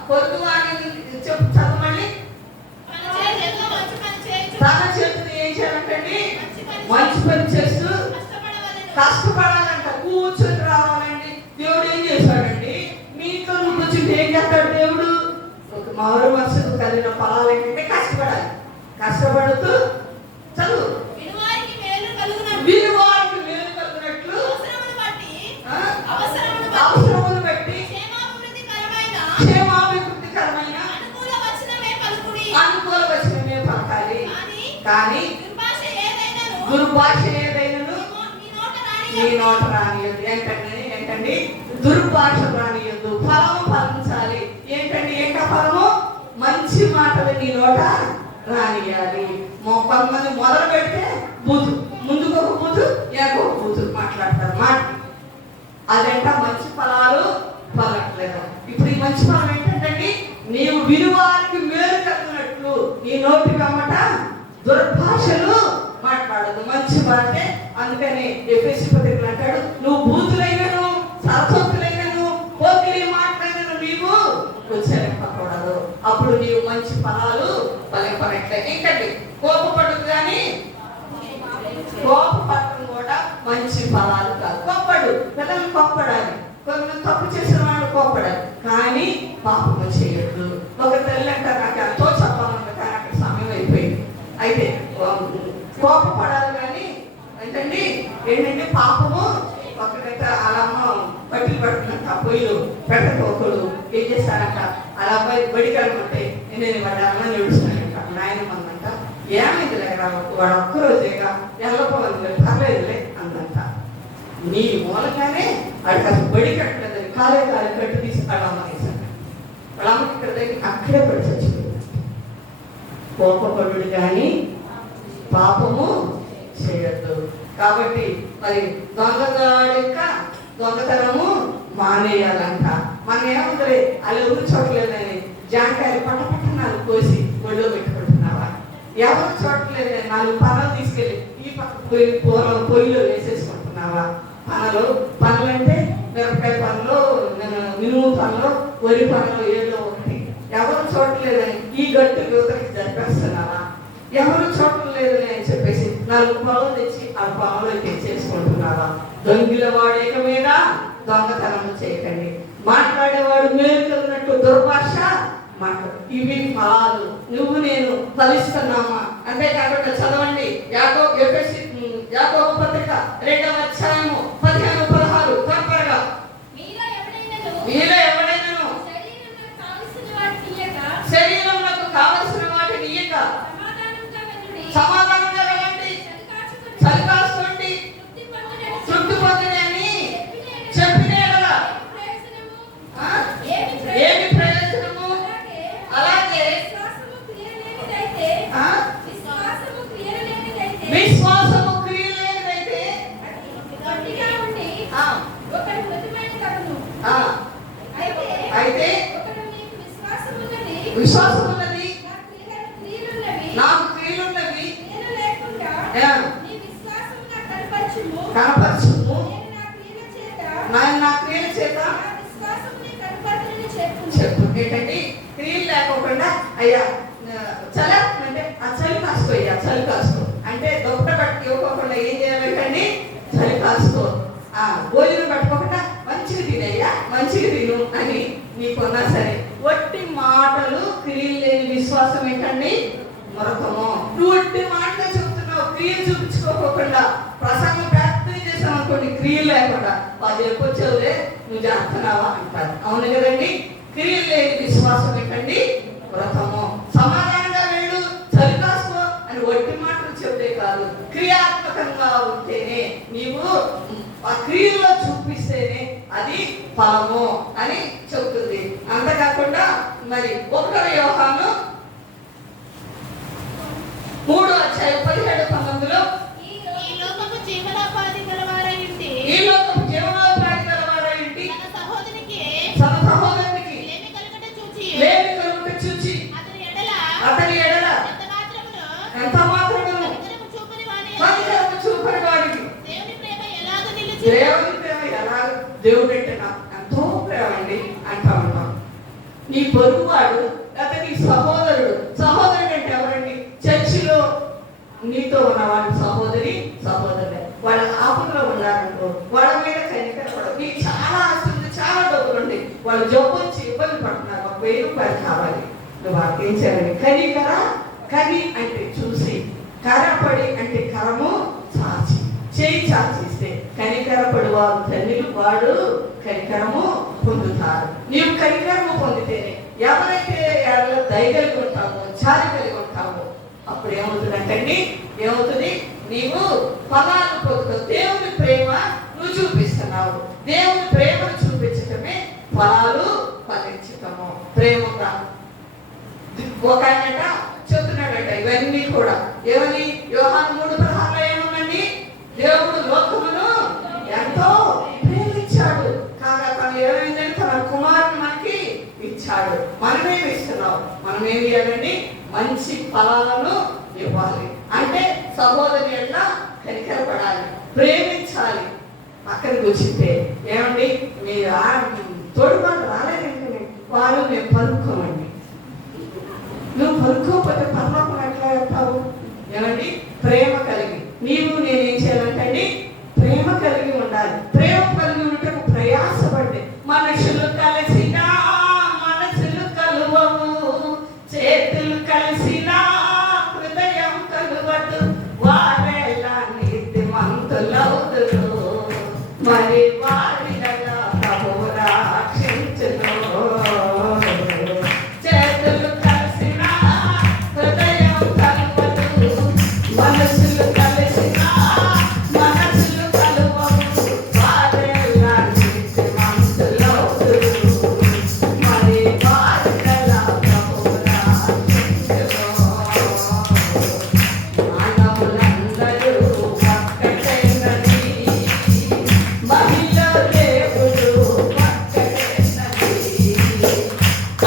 పొద్దు అని చెప్పు చదవండి. తన చేతులు ఏం చేయాలంటండి, మంచి పని చేస్తూ కష్టపడాలంట. కూర్చొని రావాలండి. దేవుడు ఏం చేశాడండి, మీతో నువ్వు కూర్చుంటే ఏం చేస్తాడు దేవుడు? ఒక మారు మనసుకు కలిగిన ఫలాలు ఏంటంటే కష్టపడాలి. కష్టపడుతూ చదువు వినివారికి మేలు కలుగునట్లు అవసరమును బట్టి క్షేమాభివృద్ధికరమైన అనుకూల వచనమే పలకాలి. కానీ దుర్భాష ఏదైనాను నీ నోట రానియద్దు. ఏంటండి దుర్భాష రానియద్దు. ఫలము ఫలించాలి. ఏంటండి ఏంట ఫలము? మంచి మాటలు నీ నోట రానియాలి. కొంతమంది మొదలు పెడితే బూతు, ముందుకు ఒక బూతు వెనక ఒక బూతు మాట్లాడతారు. అదంట మంచి ఫలాలు పలకలేదు. ఇప్పుడు ఈ మంచి ఫలం ఏంటంటే నీవు వినువారికి మేలు కలిగినట్లు నీ నోటి వెంబట దుర్భాషలు మాట్లాడదు. మంచి మాటే. అందుకని ఎఫెసీ పత్రికలో అంటాడు, నువ్వు బూతులైనను సరస్వతులైనను పోకిరి మాట్లాడినను నీవు ఉచ్చరింపకూడదు. అప్పుడు నీవు మంచి ఫలాలు పలింపనట్లే. ఏంటండి కోపపడదు, కానీ కోపపడటం కూడా మంచి ఫలాలు కాదు. కోపడు, పిల్లల్ని కోపడాలి. కొంతమంది తప్పు చేసిన వాళ్ళు కోపడాలి, కానీ పాపము చేయొద్దు. ఒక తల్లి అంటారు, నాకు ఎంతో చెప్పాలంటే కానీ అక్కడ సమయం అయిపోయింది. అయితే కోపపడాలి, కానీ ఏంటంటే పాపము ఒకట అలా బట్టలు పడుతున్నట్టు ఆ పొయ్యిలు పెట్టకపోకూడదు. ఏం చేస్తారంట, అలా అబ్బాయి బడికెళ్ళమంటే నేను వాడి అమ్మ నిడుస్తున్నానంట. నాయనమ్మందంట, ఏమైంది లేరా వాడు ఒక్కరోజేగా ఎల్లపోవాలి పర్లేదులే అందంట. నీ మూలగానే వాడికి అసలు బడి కట్టలేదని కాలే కట్టు తీసి వాళ్ళ అమ్మ వేశాను. వాళ్ళ అమ్మకి ఇక్కడ దగ్గర అక్కడే పడి చచ్చిపోయింది. కోపపడు కానీ పాపము చేయొద్దు. కాబట్టి మరి దొంగతనము మానేయాలంట. మనం ఏముంది అలా ఎవరు చూడలేదని జాంకాయలు పట్టపట్టణాలు కోసి ఒళ్ళో పెట్టుకుంటున్నావా? ఎవరు చూడలేదని 4 పనులు తీసుకెళ్ళి ఈ పక్క పొయ్యిలో వేసేసుకుంటున్నావా? పనులు అంటే మిరపకాయ పనులు, మినుము పనులు, వరి పనులు ఏదో ఒకటి. ఎవరు చూడలేదని ఈ గట్టు యువతకి జరిపేస్తున్నావా? ఎవరు చూడటం లేదని అని చెప్పేసి 4 పొలం తెచ్చి ఆ పొలంలో తెచ్చేసుకుంటున్నావా? దొంగిల వాడేక మీద దొంగతనము చేయకండి. మాట్లాడేవాడు మేలు కలిగినట్టు దుర్భాష మాట్లాడు. ఇవి ఫలాలు నువ్వు నేను ఫలిస్తున్నామా? అంతేకాకుండా చదవండి యాకోబు పత్రిక 2వ అధ్యాయము 15-16 త్వరగా. మీలో ఎవడైనాను శరీరంలో కావలసిన వాటిని ఇయ్యక సమాధానంగా వెళ్ళండి, చలికాసుకోండి, తృప్తి పొందండి అని చెప్పిన ఏమి ప్రయోజనము? అలాగే విశ్వాసము క్రియ లేనిదైతే అయితే విశ్వాసం ఉన్నది, నాకు క్రియలున్నవి, కనపరచుము, నా క్రియల చేత చెప్పు. ఏంటంటే క్రియలు లేకోకుండా అయ్యా అంటే ఆ చలి కాసుకో, అయ్యా చలి కాసుకో అంటే దొప్పట పట్టి ఇవ్వకోకుండా ఏం చేయాలంటండి, చలి కాసుకో. భోజనం పెట్టుకోకుండా మంచిగా తినయ్యా, మంచిగా తిను అని నీకున్నా సరే. వట్టి మాటలు క్రియలు లేని విశ్వాసం ఏంటండి, మరొకము. నువ్వు వట్టి మాటలు చెప్తున్నావు, క్రియలు చూపించుకోకుండా ప్రసంగం ప్రార్థన చేసావు అనుకోండి, క్రియలు లేకుండా వాళ్ళు ఎప్పొచ్చావులే నువ్వు చేస్తున్నావా అంటారు. అవును కదండి. క్రియలు లేని విశ్వాసం ఏంటండి, వ్రతము. సమాధానంగా వెళ్ళు, చలి కాసుకో అని వట్టి మాటలు చెప్తే కాదు, క్రియాత్మకంగా ఉంటేనే, నీవు ఆ క్రియల్లో చూపిస్తేనే అది ఫలము అని చెబుతుంది. అంతేకాకుండా మరి 1వ యోహాను 3వ అధ్యాయం 17-19 ఈ లోకపు జీవనోపాధి గలవారై ఉండి ఈ లోకపు జీవనోపాధి దేవుని ప్రేమ ఎలా, దేవుడు అంటే నాకు ఎంతో ప్రేమ అండి అంటా ఉంటాం. నీ పొరుగువాడు లేకపోతే నీ సహోదరుడు అంటే ఎవరండి? చర్చిలో నీతో ఉన్నవాడి సహోదరుడే వాళ్ళ ఆపదలో ఉన్నారనుకో, వాళ్ళ మీద కనికరపడవు. నీకు చాలా ఆస్తి ఉంది, చాలా డబ్బులు ఉంది, వాళ్ళు జబ్బు వచ్చి ఇబ్బంది పడుతున్నారు, ఒక 1000 రూపాయలు కావాలి. నువ్వు వాళ్ళకి ఏం చేయాలి? కని అంటే చూసి, కరపడి అంటే కరము చాచి, చేయి చాచిస్తే కనికరపడు వారు ధన్యులు, వాడు కనికరము పొందుతారు. నీవు కనికరము పొందితేనే, ఎవరైతే ఎవరిలో దయ కలిగి ఉంటావో, చాలి కలిగి ఉంటావో, అప్పుడు ఏమవుతుంది? నీవు ఫలాలు పొందుతావు. దేవుని ప్రేమ నువ్వు చూపిస్తున్నావు. దేవుని ప్రేమను చూపించటమే ఫలాలు ఫలించటము. ప్రేమగా ఒక ఆయన చెప్తున్నాడట ఇవన్నీ కూడా. ఏమని? యోహాను 3:16 ఏమనండి? దేవుడు లోకమును ఎంతో ప్రేమించాడు కాగా తను ఏమైందని తన కుమారుని మనకి ఇచ్చాడు. మనమేమి ఇస్తున్నావు? మనమేమి ఇవ్వాలండి? మంచి ఫలాలను ఇవ్వాలి. అంటే సహోదరి ఎలా కనికరపడాలి, ప్రేమించాలి. అక్కడికి వచ్చితే ఏమండి? మీరు తోడుబాటు రాలేదంటే వారు మేము పలుకోమండి. నువ్వు పలుకోకపోతే పరలోకం ఎట్లా వెళ్తావు? ఏమండి? ప్రేమ కలిగి నీవు నేనేం చేయాలంటే ప్రేమ కలిగి ఉండాలి. ప్రేమ కలిగి ఉంటే ప్రయాసపడి మనుషులు కలిసినా మనసులు కలువవు, చేతులు కలిసినా హృదయం కలువదు, వారేలా నీతిమంతులవుదురు, మరి వారిలా ప్రభువు రక్షించును. చేతులు కలిసినా హృదయం కలువదు, మనసులు కలిసినా మనసులు కలువవు, వారేలా నీతిమంతులవుదురు, మరి వారిలా ప్రభువు రక్షించును. మానవులందరూ ఒక్కటేనని, మహిళ దేవుడు ఒక్కటేనని,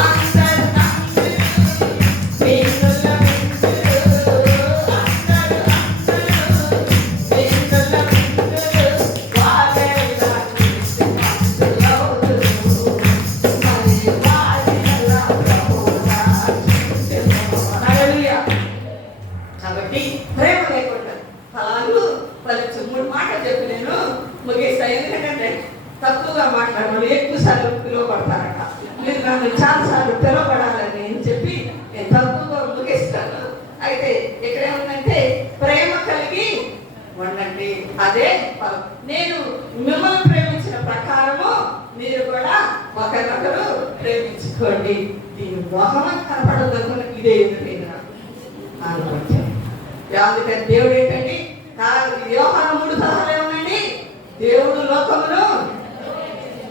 అందరు వీణుల విందులు, అందరు వీణుల విందులు, వారేలా నీతిమంతులవుదురు, మరి వారిలా ప్రభువు రక్షించును. హల్లెలూయా. కాబట్టి ప్రేమ లేకుండా ఫలాలు ఫలించు. 3 మాటలు చెప్పి నేను ముగిస్తాను. ఎందుకంటే తక్కువగా మాట్లాడమని ఎక్కువసార్లు పిలువబడతారట. మీరు నన్ను చాలాసార్లు పిలువబడాలని చెప్పి నేను తక్కువగా ముగిస్తాను. అయితే ఇక్కడ ఏముందంటే ప్రేమ కలిగి ఉండండి, అదే ఫలం. నేను మిమ్మల్ని ప్రేమించిన ప్రకారము మీరు కూడా ఒకరినొకరు ప్రేమించుకోండి. దీని మొహం కనపడదు అనుకున్న ఇదే ఎదురైన అనుకుంటే అందుకని దేవుడు ఏంటండి? యోహాను 3:16 ఏమనండి? దేవుడు లోకమును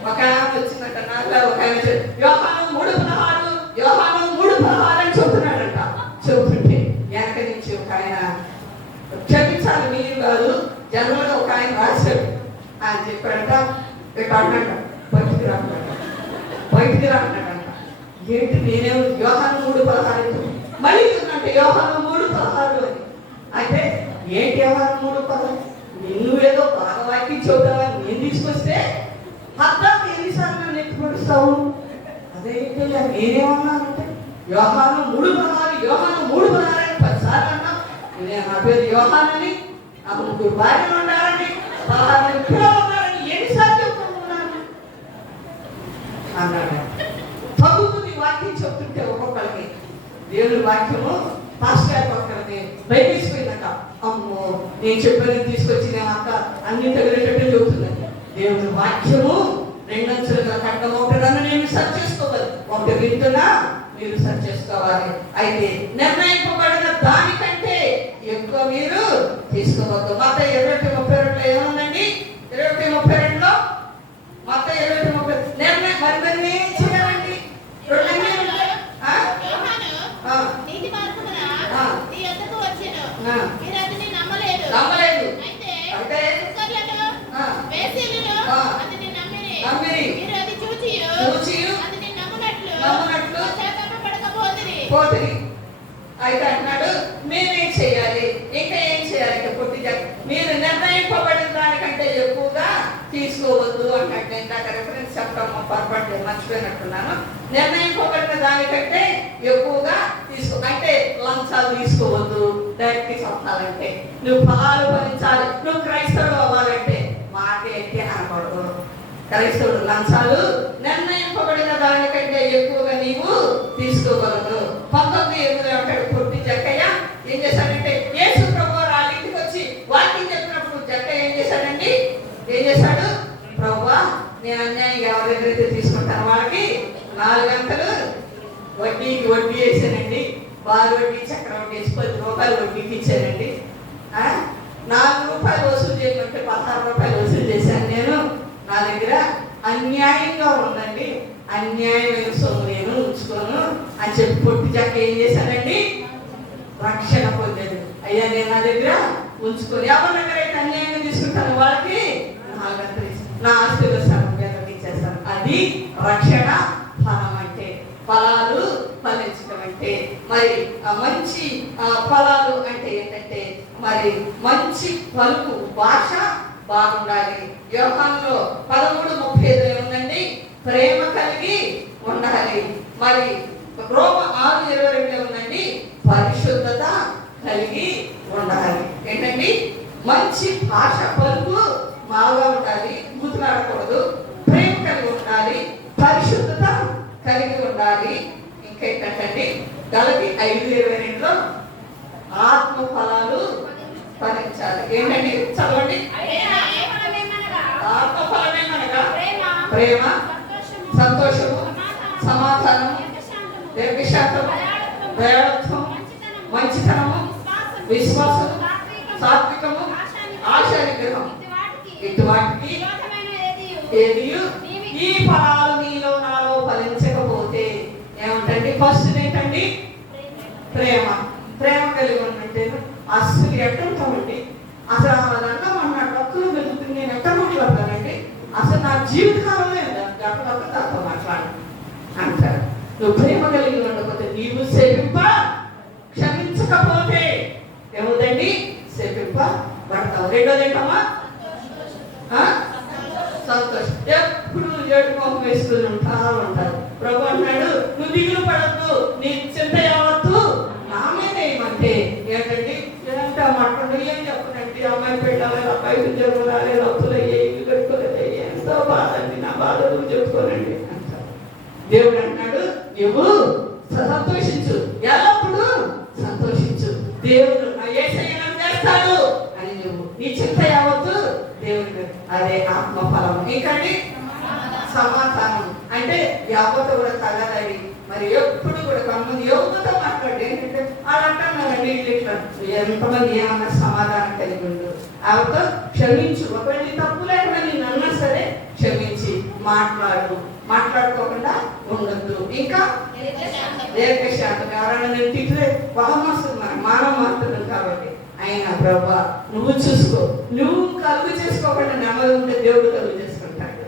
ఒక ఆమె వచ్చిందట, నాకు ఒక ఆయన యోహాను 3:16 అని చెబుతున్నాడంట. చెబుతుంటే వెనక నుంచి ఒక ఆయన, క్షమించాలి మీరు కాదు, జనంలో ఒక ఆయన రాశాడు. ఆయన చెప్పాడంట, ఇట్లా అన్నాడు, బయటికి రాన్నాడంట. ఏంటి? నేనేమో యోహాను 3:16 మళ్ళీ అంటే యోహాను 3:16 అని. అంటే ఏంటి యోహాను 3:16? నువ్వేదో బాగా వాక్యం చెబుతావని నేను తీసుకొస్తే హద్దాకు ఎన్నిసార్లు నన్ను ఎత్తుపడుస్తావు? అదేంటి నేనేమన్నానంటే యోహాను 3:16 అని 10 సార్లు అన్నా. నేను నా పేరు యోహాన్ అని, నాకు 3 భార్యలు ఉన్నారని, 16 పిల్లలు ఉన్నారని ఎన్నిసార్లు చెప్తున్నాను అన్నాడు. తగ్గుతుంది వాక్యం చెప్తుంటే ఒక్కొక్కరికి. దేవుని వాక్యము పాస్టర్ ఒక్కరికి భయపడిపోయిందట. అమ్మో నేను చెప్పేది తీసుకొచ్చి నేను అక్క అన్ని తగిలేటట్టు చెబుతుందని. దేవుని వాక్యము 2 అంచులుగా కట్టమవుతుందని నేను సరి చేసుకోవాలి. ఒకటి వింటున్నా మీరు సరి చేసుకోవాలి. అయితే నిర్ణయింపబడిన దానికంటే ఎక్కువ మీరు తీసుకోవద్దు. మత్తయి 21:32 ఏముందండి? 21:32లో మత్తయి 21:30 నిర్ణయం మరి ఏం చేయాలండి? నీతి మార్గమున నీ యొద్దకు వచ్చెను, మీరు అతన్ని నమ్మలేదు. అయితే కుక్కర్లను, వేశ్యలను అతన్ని నమ్మిరి. మీరు అది చూచియు అతన్ని నమ్మునట్లు పడకపోతిరి. అయితే అంటున్నాడు, మేమేం చేయాలి? ఇంకా ఏం చేయాలి? ఇంకా పూర్తిగా మీరు నిర్ణయింపబడిన దానికంటే ఎక్కువగా తీసుకోవద్దు అన్నట్టు ఇందాక రెఫరెన్స్ చెప్పడం పొరపాటు మర్చిపోయినట్టున్నాను. నిర్ణయింపబడిన దానికంటే ఎక్కువగా అంటే లంచాలు తీసుకోవద్దు. డైరెక్ట్ చెప్పాలంటే నువ్వు ఫలాలు ఫలించాలి, నువ్వు క్రైస్తవుడు అవ్వాలంటే మాట ఎట్టి అనకూడదు. క్రైస్తవుడు లంచాలు నిర్ణయింపబడిన దానికంటే ఎక్కువగా నీవు తీసుకోగలదు. 19:8 అంటాడు పొట్టి జక్కయ్య ఏం చేశాడంటే యేసు ప్రభువు వాళ్ళ ఇంటికి వచ్చి వాకింగ్ చెప్పినప్పుడు జక్కయ్య ఏం చేశాడండి? ఏం చేశాడు? ప్రభువా, నేను అన్యాయంగా ఎవరి దగ్గరైతే తీసుకుంటాను వాళ్ళకి 4 గంటలు వడ్డీకి వడ్డీ వేసానండి. బారు వడ్డీ, చక్ర వడ్డీ వేసి 10 రూపాయలు వడ్డీకి ఇచ్చానండి. 4 రూపాయలు వసూలు చేయమంటే 16 రూపాయలు వసూలు చేశాను నేను. నా దగ్గర అన్యాయంగా ఉందండి, అన్యాయమైన సొమ్ము నేను ఉంచుకోను అని చెప్పి పొట్టి జక్క ఏం చేశానండి? రక్షణ పొందాడు. అయ్యా, నేను నా దగ్గర ఉంచుకొని ఎవరి దగ్గర అయితే అన్యాయంగా తీసుకుంటాను వాళ్ళకి 4 గంటలు నా ఆస్తిలో సగం పేదలకు ఇచ్చేస్తాను. అది రక్షణ ఫలం అంటే. ఫలాలు ఫలించడం అంటే మరి మంచి ఫలాలు అంటే ఏంటంటే మరి మంచి పలుకు, భాష బాగుండాలి. యోహానులో 13:35 ఉందండి, ప్రేమ కలిగి ఉండాలి. మరి రోమ 6:22 ఉందండి, పరిశుద్ధత కలిగి ఉండాలి. ఏంటండి? మంచి భాష, పలుకు బాగా ఉండాలి, బూతులాడకూడదు, ప్రేమ కలిగి ఉండాలి, పరిశుద్ధత కలిగి ఉండాలి. ఇంకేంటంటే గలతి 5:22 ఆత్మ ఫలాలు ఫలించాలి. ఏంటండి? చదవండి. ఆత్మ ఫలమేమనగా ప్రేమ, సంతోషము, సమాధానము, దీర్ఘశాంతము, దయాళుత్వము, మంచితనము, విశ్వాసము, సాత్వికము, ఆశానిగ్రహం. ఇటువాటికి ఏదియు ఈ ఫలాలు మీలో నాలో ఫలించకపోతే ఏమంటండి? ఫస్ట్ ఏంటండి? ప్రేమ. ప్రేమ కలిగి ఉంటే అసలు ఎట్టుంటామండి? అసలు అదంతా మన డబ్బులు వెళ్తుంది. నేను ఎక్కడ మాట్లాడతానండి? అసలు నా జీవితకాలంలో గడప తక్కువ మాట్లాడు అంటారు. నువ్వు ప్రేమ కలిగి ఉండకపోతే, నీవు క్షమించకపోతే ఏముందండి? పడతావు. రెండోది ఏంటమ్మా? సంతోషం. ఎప్పుడు ఏడు మొహం వేసుకుని ఉంటారు. ప్రభు అన్నాడు, నువ్వు దిగులు పడద్దు, నీ చింత యావత్తు నా మీద ఏమంటే ఏంటండి? ఏంటంటే మాట్లాడు, ఏం చెప్పనండి, అమ్మాయి పెట్టాలి, అబ్బాయి ఉద్యోగం రాలేదు, అప్పులు అయ్యాయి, ఇల్లు కట్టుకోలేదు, ఎంతో బాధ అండి, నా బాధ నువ్వు చెప్పుకోనండి అంటారు. దేవుడు అంటున్నాడు, నువ్వు సంతోషించు, ఎల్లప్పుడూ సంతోషించు. దేవుడు నా యేసయ్య చేస్తాడు అని నువ్వు నీ చింత యావత్తు దేవుడు. అదే ఆత్మ ఫలం. ఇంకండి సమాధానం అంటే యావత్తు కూడా తగదని మరి ఎప్పుడు కూడా కొంతమంది యువతతో మాట్లాడి ఏంటంటే వాళ్ళు అంటున్నారండి ఇట్లా ఎంతమంది ఏమన్నా సమాధానం కలిగి ఉండు. ఆవిడతో క్షమించు. ఒకవేళ తప్పు లేకుండా నేను అన్నా సరే క్షమించి మాట్లాడుకోకుండా ఉండద్దు. ఇంకా దీర్ఘశాంతం. ఎవరైనా నేను తిట్లే బలం వస్తుంది, మనకు మానవ మాత్రం కాబట్టి అయినా ప్రభా నువ్వు చూసుకో. నువ్వు కలుగు చేసుకోకుండా నెమ్మది ఉంటే దేవుడు కలుగు చేసుకుంటాడు.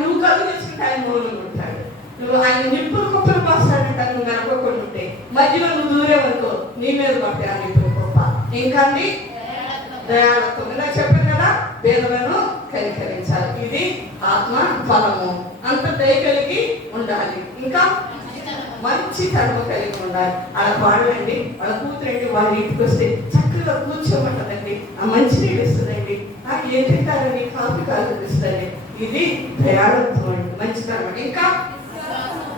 నువ్వు కలుగు చేసుకుంటే ఆయన మౌనంగా ఉంటాడు. నువ్వు ఆయన నిప్పులు కుప్పలు పోస్తాడంట. నువ్వు కనుక్కోకుండా ఉంటే మధ్యలో నువ్వు దూరేవనుకో, నీ మీద పట్టే ఆ నిప్పులు కుప్ప. ఇంకా అండి దయాళత్వం. ఇలా చెప్పాను కదా, పేదలను కనికరించాలి. ఇది ఆత్మ ఫలము. అంత దయ కలిగి ఉండాలి. ఇంకా మంచి కర్మ కలిగి ఉండాలి. అలా వాడండి, వాళ్ళ కూతురండి వాళ్ళ ఇంటికి వస్తే చక్కగా కూర్చోమంటదండి, ఆ మంచి నీళ్ళు ఇస్తుందండి, నాకు ఏం తింటారండి, కాఫీ కాదు ఇస్తుంది. ఇది దయాళత్వం అండి, మంచి కర్మ. ఇంకా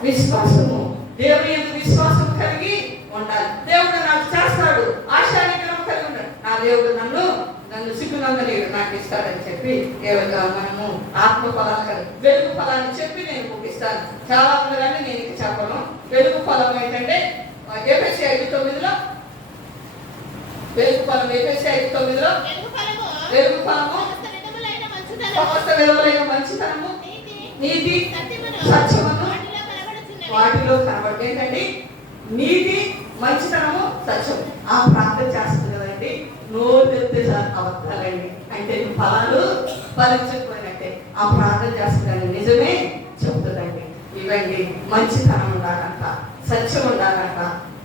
విశ్వాసము. దేవుని యందు విశ్వాసం కలిగి ఉండాలి. దేవుడు నాకు చేస్తాడు, ఆశానిగ్రహం కలిగి ఉండాలి. నా దేవుడు నన్ను సిగ్గునందనీయుడు, నాకు ఇస్తాడని చెప్పి మనము ఆత్మ ఫలాలు కలిగి వెలుగు ఫలాన్ని చెప్పి నేను ముగిస్తాను. చాలా మంది కానీ నేను ఇంక చెప్పను. వెలుగు ఫలం ఏంటంటే ఎఫెసీ 5:9 వెలుగు ఫలం. ఎఫెసీ 5:9 వెలుగు ఫలము సమస్త విధములైన మంచితనము, నీతి, సత్యమును వాటిలో కనబడి. ఏంటండి? నీతి, మంచితనము, సత్యం. ఆ ప్రార్థన చేస్తుంది కదండి, నోరు తెస్తే అబద్ధాలండి అంటే ఫలాలు ఫలించకపోయినట్టే. ఆ ప్రార్థన చేస్తుందండి, నిజమే చెప్తుందండి. ఇవండి మంచితనం ఉండాలంట, సత్యం ఉండాలంట,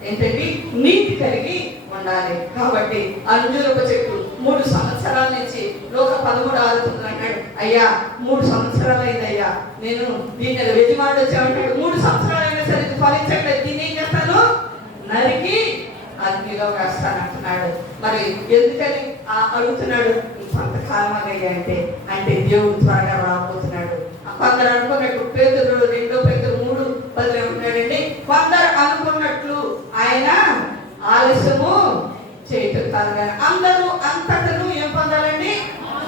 ఏంటండి నీతి కలిగి ఉండాలి. కాబట్టి అంజూరపు చెట్టు 3 సంవత్సరాల నుంచి లోక 13:6 అంటాడు, అయ్యా 3 సంవత్సరాలు అయిందయ్యా, నేను దీన్ని యజమానుడు వచ్చామంటాడు, 3 సంవత్సరాలు అయినా సరే ఇది ఫలించట్లేదు, దీన్ని ఏం చేస్తాను, నరికి అగ్నిలో వేస్తానంటున్నాడు. మరి ఎందుకని అడుగుతున్నాడు? కొంతకాలం అయ్యా అంటే దేవుడు త్వరగా రాబోతున్నాడు. కొందరు అనుకున్నట్టు పేతురు 2 పేతురు 3:10 ఏమంటున్నాడండి, కొందరు అనుకున్నట్లు ఆయన ఆలస్యము చేయటం కాదు కానీ అందరూ అంతటను ఏం పొందాలండి,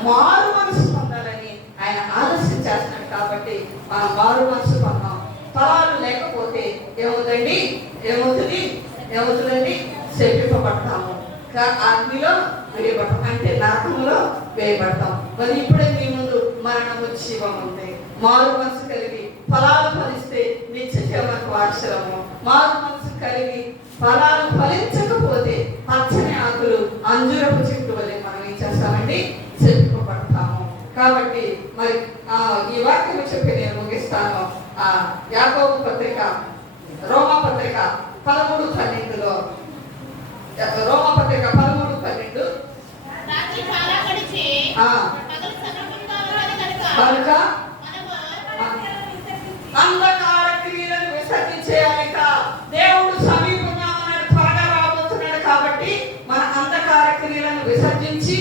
మారు మనసు పొందాలని ఆయన ఆలస్యం చేస్తున్నాడు. కాబట్టి మనం మారు మనసు పొందాం. ఫలాలు లేకపోతే ఏమవుతుందండి, శపింపబడతాము, అగ్నిలో వేయబడతాం, అంటే నరకంలో వేయబడతాం. మరి ఇప్పుడే మీ ముందు మరణము జీవం ఉంది. మారు మనసు కలిగి ఫలాలు ఫలిస్తే నిత్య జీవనకు అవసరము. మారు మనసు కలిగి ఫలాలు ఫలించకపోతే పచ్చని ఆకులు అంజూరపు చెట్టు వలె మనం ఏం చేస్తామండి, శపింపబడతాము. కాబట్టి మరి ఈ వాక్యం చెప్పి నేను ముగిస్తాను. యాకోబు పత్రిక, రోమా పత్రిక 13:12లో, రోమా పత్రిక 13:12 కనుక అంధకార క్రియలను విసర్జించేయాలిక. దేవుడు సమీపంగా ఉన్నాడు, త్వరగా రాబోతున్నాడు. కాబట్టి మన అంధకార క్రియలను విసర్జించి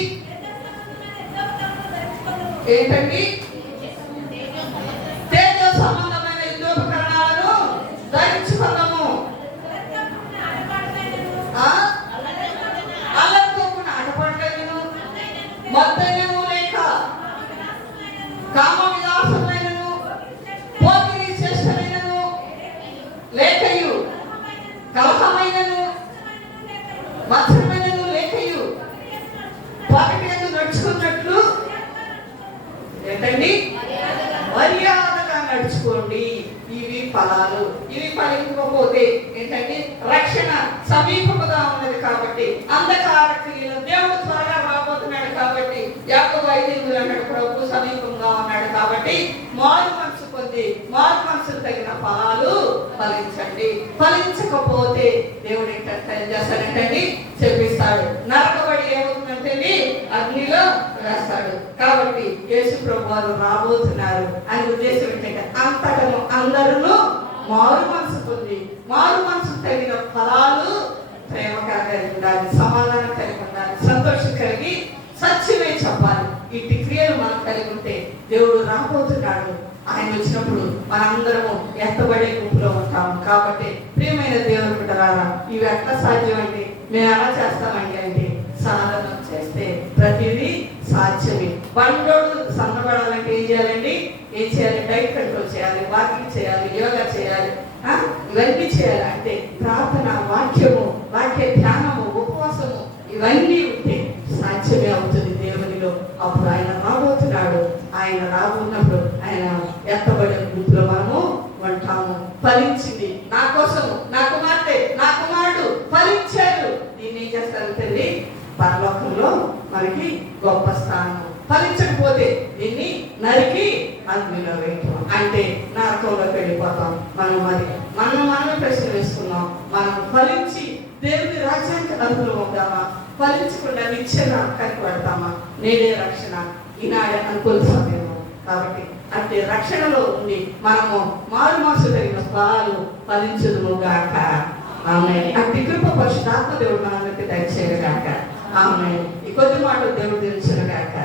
ఏంటండి, తేజ సంబంధమైన యుద్ధోపకరణాలను ధరించుకుందాము. అల్లరితోకున్న ఆటపాటలను మద్దైనను లేక కామ విలాసమైనను పోకిరీ చేష్టమైనను లేకయు కలహమైనను మత్సరమైనను లేకయు పగటి నడుచుకున్నట్లు ఏంటండి, మర్యాదగా నడుచుకోండి. ఇవి ఫలాలు. ఇవి ఫలించకపోతే ఏంటంటే రక్షణ సమీపముగా ఉన్నది. కాబట్టి అంధకార క్రియలు, దేవుడు త్వరగా రాబోతున్నాడు. కాబట్టి యాకోబు 5:8 అన్నాడు, ప్రభు సమీపంగా ఉన్నాడు. కాబట్టి మారు మనసు పొంది మారు మనసుకు తగిన ఫలాలు ఫలించండి. ఫలించకపోతే దేవుడు ఏం చేస్తాడంటండి, చెప్పిస్తాడు. నరకబడి ఏమవుతుందంటే అగ్నిలో వేస్తాడు. కాబట్టి యేసు ప్రభు వారు రాబోతున్నారు అని ఉద్దేశం ఏంటంటే అంతటను అందరూ మారు మనసు పొంది మారు మనసు తగిన ఫలాలు ప్రేమ కలిగి ఉండాలి, సమాధానం కలిగి ఉండాలి, సంతోషం కలిగి సత్యమే చెప్పాలి. ఇట్టి క్రియలు మనం కలిగి ఉంటే దేవుడు రాబోతున్నాడు. ఆయన వచ్చినప్పుడు మనందరము ఎత్తబడే గుంపులో ఉంటాము. కాబట్టి ప్రియమైన దేవుని బిడ్డలారా, ఇవి ఎట్లా సాధ్యం అంటే మేము ఎలా చేస్తామండి అంటే సాధన చేస్తే ప్రతిదీ సాధ్యమే. బండోడు సంతపడాలంటే ఏం చేయాలండి, డైట్ కంట్రోల్ చేయాలి, వాకింగ్ చేయాలి, యోగా చేయాలి, ఇవన్నీ చేయాలి. అంటే ప్రార్థన, వాక్యము, వాక్య ధ్యానము, ఉపవాసము ఇవన్నీ ఉంటే సాధ్యమే అవుతుంది దేవునిలో. అప్పుడు ఆయన రాబోతున్నాడు. ఆయన రాబోతున్నప్పుడు ఆయన ఎత్తబడే గుంపులో మనము ఉంటాము. ఫలించింది నా కోసము, నా కుమార్తె, నా కుమారుడు ఫలించారు. దీన్ని ఏం చేస్తారంటే పరలోకంలో మనకి గొప్ప స్థానం. ఫలించకపోతే దీన్ని నరికి అగ్నిలో వేయటం, అంటే నరకంలోకి వెళ్ళిపోతాం. మనమే ప్రశ్న వేసుకున్నాం. మనం ఫలించి దేవుని రాజ్యానికి అర్హులు అవుతామా, ఫలించకుండా నిత్య నరకానికి పడతామా? నేడే రక్షణ, ఈనాడే అనుకూల సమయము. కాబట్టి అంటే రక్షణలో ఉండి మనము మారు మనసు జరిగిన ఫలాలు ఫలించుదుము గాక. ఆమె అట్టి కృప పరిశుద్ధాత్మ దేవుడు మనందరికీ దయచేయను గాక. ఆమె ఈ కొద్ది మాట దేవుడు తెలుసును గాక.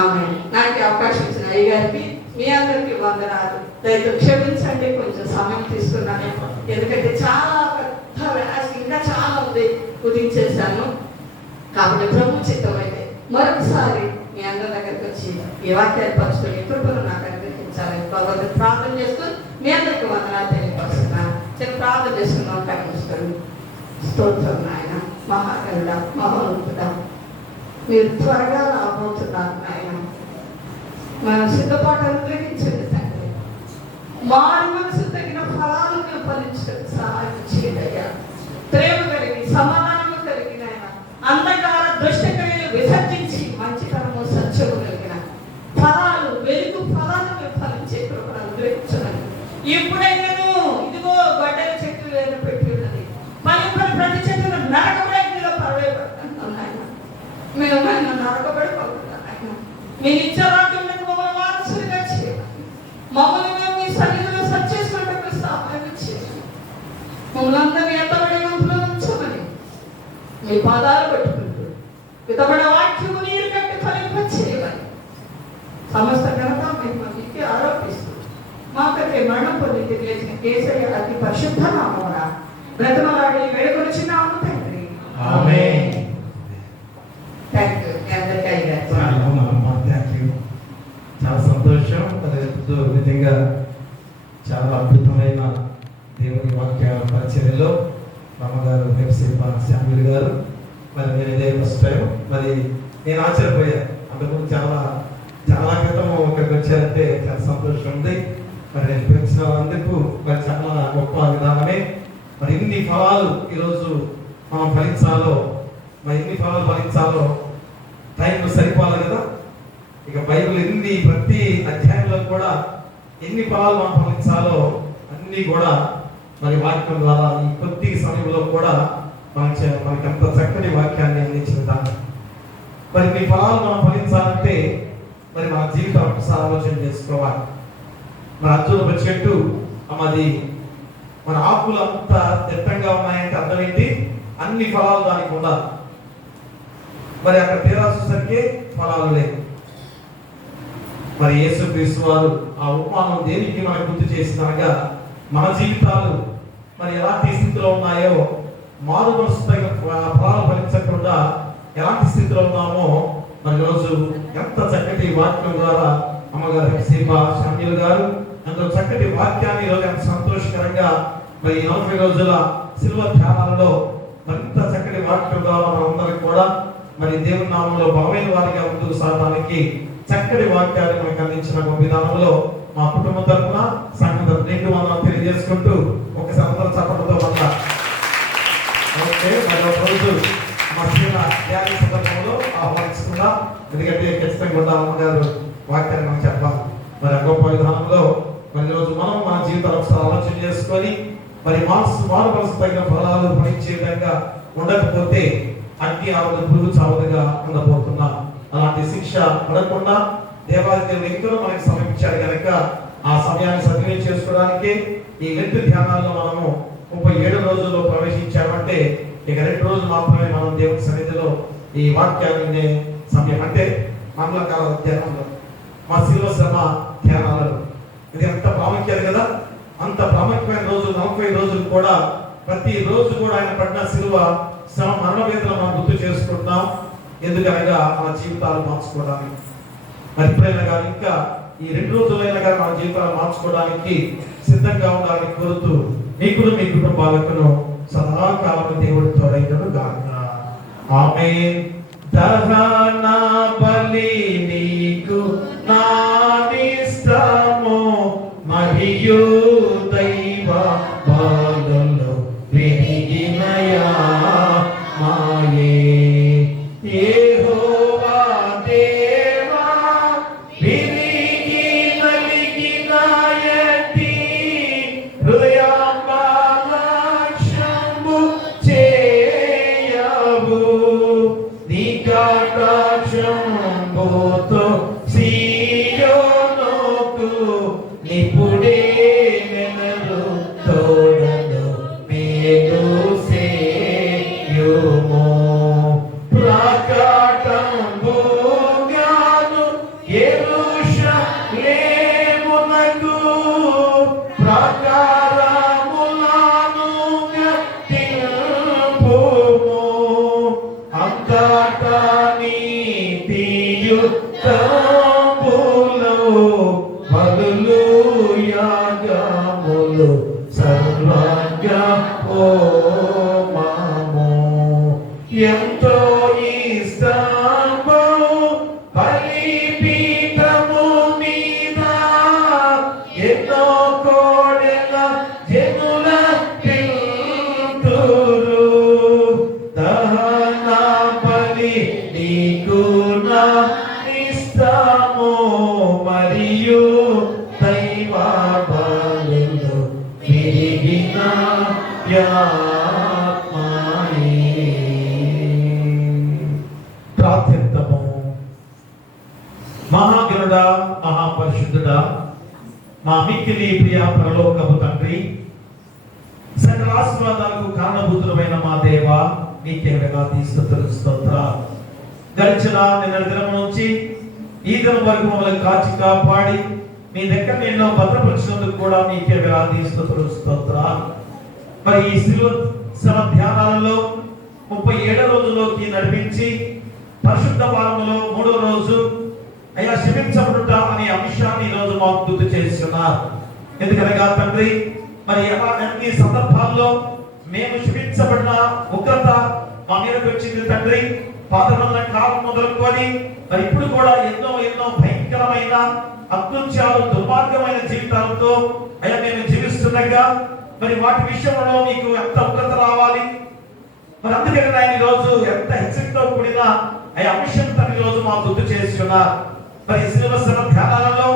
ఆమె నాకు అవకాశం ఇచ్చిన అయ్యగారికి మీ అందరికీ వందనాలు. దయతో క్షమించండి, కొంచెం సమయం తీసుకున్నాను. ఎందుకంటే చాలా పెద్ద వ్యాస్ ఇంకా చాలా ఉంది, కుదించేశాను. కాబట్టి ప్రభు చిత్తం అయితే మరొకసారి మీ అందరి దగ్గరికి వచ్చి ఈ వాక్యాలు పంచుకొని కృపను నాకు అనుగ్రహించాలని భగవంతుని ప్రార్థన చేస్తూ మీ అందరికీ వందనాలు తెలియపరుస్తున్నాను. చిన్న ప్రార్థన చేసుకున్నాం. కనిపిస్తాను. స్తోత్రం నాయన, మహాకరుడ, మహోన్నతుడ, మీరు త్వరగా రాబోతున్నారు నాయన. మనం సిద్ధపాటు అనుగ్రహించండి తండ్రి. మారు మనసు తగిన ఫలాలు మేము ఫలించడానికి సహాయం చేయదయ్యా. ప్రేమ కలిగి, సమాధానము కలిగిన ఆయన, అంధకార దుష్టక్రియలు విసర్జించి మంచితనము, సత్యము కలిగిన ఫలాలు, వెలుగు ఫలాలు మేము ఫలించే కృపను అనుగ్రహించండి. ఇప్పుడైనాను ఇదిగో గొడ్డల చెట్టు వేరు పెట్టి ఉన్నది, ప్రతి చెట్టును నరకబడిలో పరవేయబడుతున్నాం. మేము నరకబడిపోతున్నాం. మీ నిత్య రాజ్యంలో మమ్మల్ని సమస్త ఘనత మీకు ఆరోపిస్తూ మా కొరకే మరణం పొంది తిరిగి లేచిన యేసయ్య అతి పరిశుద్ధ నామమున బ్రతమలాడి వేడుకొనుచున్నాము తండ్రి. ఆమేన్. Thank you. మీ అందరికీ అయ్యారు. Thank you. చాలా సంతోషం. నిజంగా చాలా అద్భుతమైన దేవుని వాక్య పరిచర్యలో అమ్మగారు శామ్యుల్ గారు మరి నేను ఇదే ఫస్ట్ టైం మరి నేను ఆశ్చర్యపోయాను. అంతకుముందు చాలా క్రితం ఒకరికి వచ్చారంటే చాలా సంతోషం ఉంది. మరి నేను పెంచినందుకు మరి చాలా గొప్ప విధానమే. మరి ఇన్ని ఫలాలు ఈరోజు మనం ఫలించాలో, మరి ఎన్ని ఫలాలు ఫలించాలో టైం సరిపోవాలి కదా. ఇక బైబిల్ ప్రతి అధ్యాయంలో కూడా ఎన్ని ఫలాలు మనం ఫలించాలో అన్ని కూడా మరి వాక్యం ద్వారా ఈ కొద్ది సమయంలో కూడా మనకి ఎంత చక్కటి వాక్యాన్ని అందించిన దాన్ని. మరి మీ ఫలాలు మనం ఫలించాలంటే మరి మన జీవితం ఒకసారి ఆలోచన చేసుకోవాలి. మన అర్జున చెట్టు అది మన ఆకులు అంత దట్టంగా ఉన్నాయంటే అర్థం ఏంటి? అన్ని ఫలాలు దానికి ఉండాలి. మరి అక్కడ తీరా చూసరికి ఫలాలు లేవు. మరి యేసుక్రీస్తు వారు ఆ ఉపమానం దేనికి మనకు గుర్తు చేసినగా మన జీవితాలు మరి ఎలాంటి స్థితిలో ఉన్నాయో, మారు మనసు తగిన ఫలాలు ఫలించకుండా ఎలాంటి స్థితిలో ఉన్నామో మరి రోజు ఎంత చక్కటి వాక్యం ద్వారా అమ్మగారు శామ్యుల్ గారు ఎంతో చక్కటి వాక్యాన్ని ఈరోజు ఎంత సంతోషకరంగా మరి 40 రోజుల శిలువ ధ్యానాలలో మరింత చక్కటి వాక్యం ద్వారా మనందరికి కూడా మరి దేవుని నామంలో బలమైన వారిగా ముందుకు సాగడానికి చక్కటి వాక్యాన్ని మనకు అందించిన విధానంలో మా కుటుంబం తరఫున సంఘం తరఫున మనం తెలియజేసుకుంటూ ఒకసారి అందరూ చప్పట్లతో మరి ఒక రోజు మా చిన్న ధ్యాన సందర్భంలో ఆహ్వానించుకుందాం. ఎందుకంటే ఖచ్చితంగా కూడా అమ్మగారు వాక్యాన్ని మనం చెప్పాలి. మరి గొప్ప విధానంలో మరి రోజు మనం మన జీవితాలు ఒకసారి ఆలోచన చేసుకొని మరి మారు మనసు తగిన ఫలాలు ఫలించే విధంగా ఉండకపోతే అగ్ని ఆవదు పురుగు చావదుగా ఉండబోతున్నాం. అలాంటి శిక్ష పడకుండా దేవాది దేవుడు ఎంతో మనకి సమర్పించాడు కనుక ఆ సమయాన్ని సద్వినియోగం చేసుకోవడానికి ఈ లెంట్ ధ్యానాల్లో మనము 37 రోజుల్లో ప్రవేశించామంటే ఇక 2 రోజులు మాత్రమే మనం దేవుని సన్నిధిలో ఈ వాక్యాన్ని సమయం అంటే మంగళకాల ధ్యానంలో మా శిలువ శ్రమ ధ్యానాలలో ఇది ఎంత ప్రాముఖ్యత కదా. అంత ప్రాముఖ్యమైన రోజు 40 రోజులు కూడా ప్రతి రోజు కూడా ఆయన పడిన శిలువ శ్రమ మరణ వేదన మనం గుర్తు చేసుకుంటున్నాం. ఎందుకనగా మన జీవితాలు మార్చుకోవడానికి మరి ఎప్పుడైనా కానీ ఇంకా ఈ 2 రోజులైనా కానీ మన జీవితాలు మార్చుకోవడానికి సిద్ధంగా ఉండాలని కోరుతూ మీకు మీ కుటుంబాలకు సదాకాలం దేవుడి తోడైనను గాక. ఆమేన్. దహన బలి నీకు నానిష్టము మరియు దైవ బలులు విరిగినయా మాయే. యెహోవా దేవా విరిగి నలిగిన ఎట్టి హృదయాంబు చేయవు నీ కటాక్షంబుతో సీయోనుకు నిపుడే నెనలు తోడను మేలు సేయుము. ప్రకటంబుగాను యెరూషలేమునకు ప్రాకారములను కట్టింపుము. అంతటా నీతియుక్తములు బలులు యాగములు సర్వజ్ఞోమము ఎంతో ఇష్టము బలిపీఠము మీద ఎన్నో కోడెల జనుల పిలుతురు. దహన బలి నీకు నా ఇష్టము మరియు దైవ బలులు విరిగిన ప్రార్థిద్దాము. మహాగణుడా, మహాపరిశుద్ధుడా, మా మిక్కిలి ప్రియ పరలోకపు తండ్రి, సకల ఆశీర్వాదాలకు కారణభూతులమైన మా దేవ, నీకే వేలాది స్తుతులు స్తోత్రాలు. గడిచిన నిన్న దినం నుంచి ఈ దినం వరకు మమ్మల్ని కాచి కాపాడి మీ దగ్గర ఎన్నో భద్రపరిచినందుకు కూడా మీకే వేలాది స్తోత్రాలు. మరి ఈ శ్రమ ధ్యానాలలో 37 రోజుల్లోకి నడిపించి పరిశుద్ధ వారములో 3వ రోజు అయ్యా క్షమించబడుట అనే అంశాన్ని ఈ రోజు మాకు గుర్తు చేస్తున్నారు. ఎందుకనగా తండ్రి, మరి అన్ని సందర్భాల్లో మేము క్షమించబడిన ఉగ్రత మా మీదకి వచ్చింది తండ్రి. పాతబడిన కాలం మొదలుకొని మరి ఇప్పుడు కూడా ఎన్నో భయంకరమైన అకృత్యాలు, దుర్మార్గమైన జీవితాలతో అయ్యా మేము జీవిస్తుండగా మరి వాటి విషయంలో మీకు ఎంత ఉగ్రత రావాలి. మరి అందుకని ఆయన ఈ రోజు ఎంత హెచ్చరికతో కూడిన ఆ అంశం తన ఈ రోజు మాకు గుర్తు చేస్తున్నారు. మరి శ్రీవత్సర ధ్యానాలలో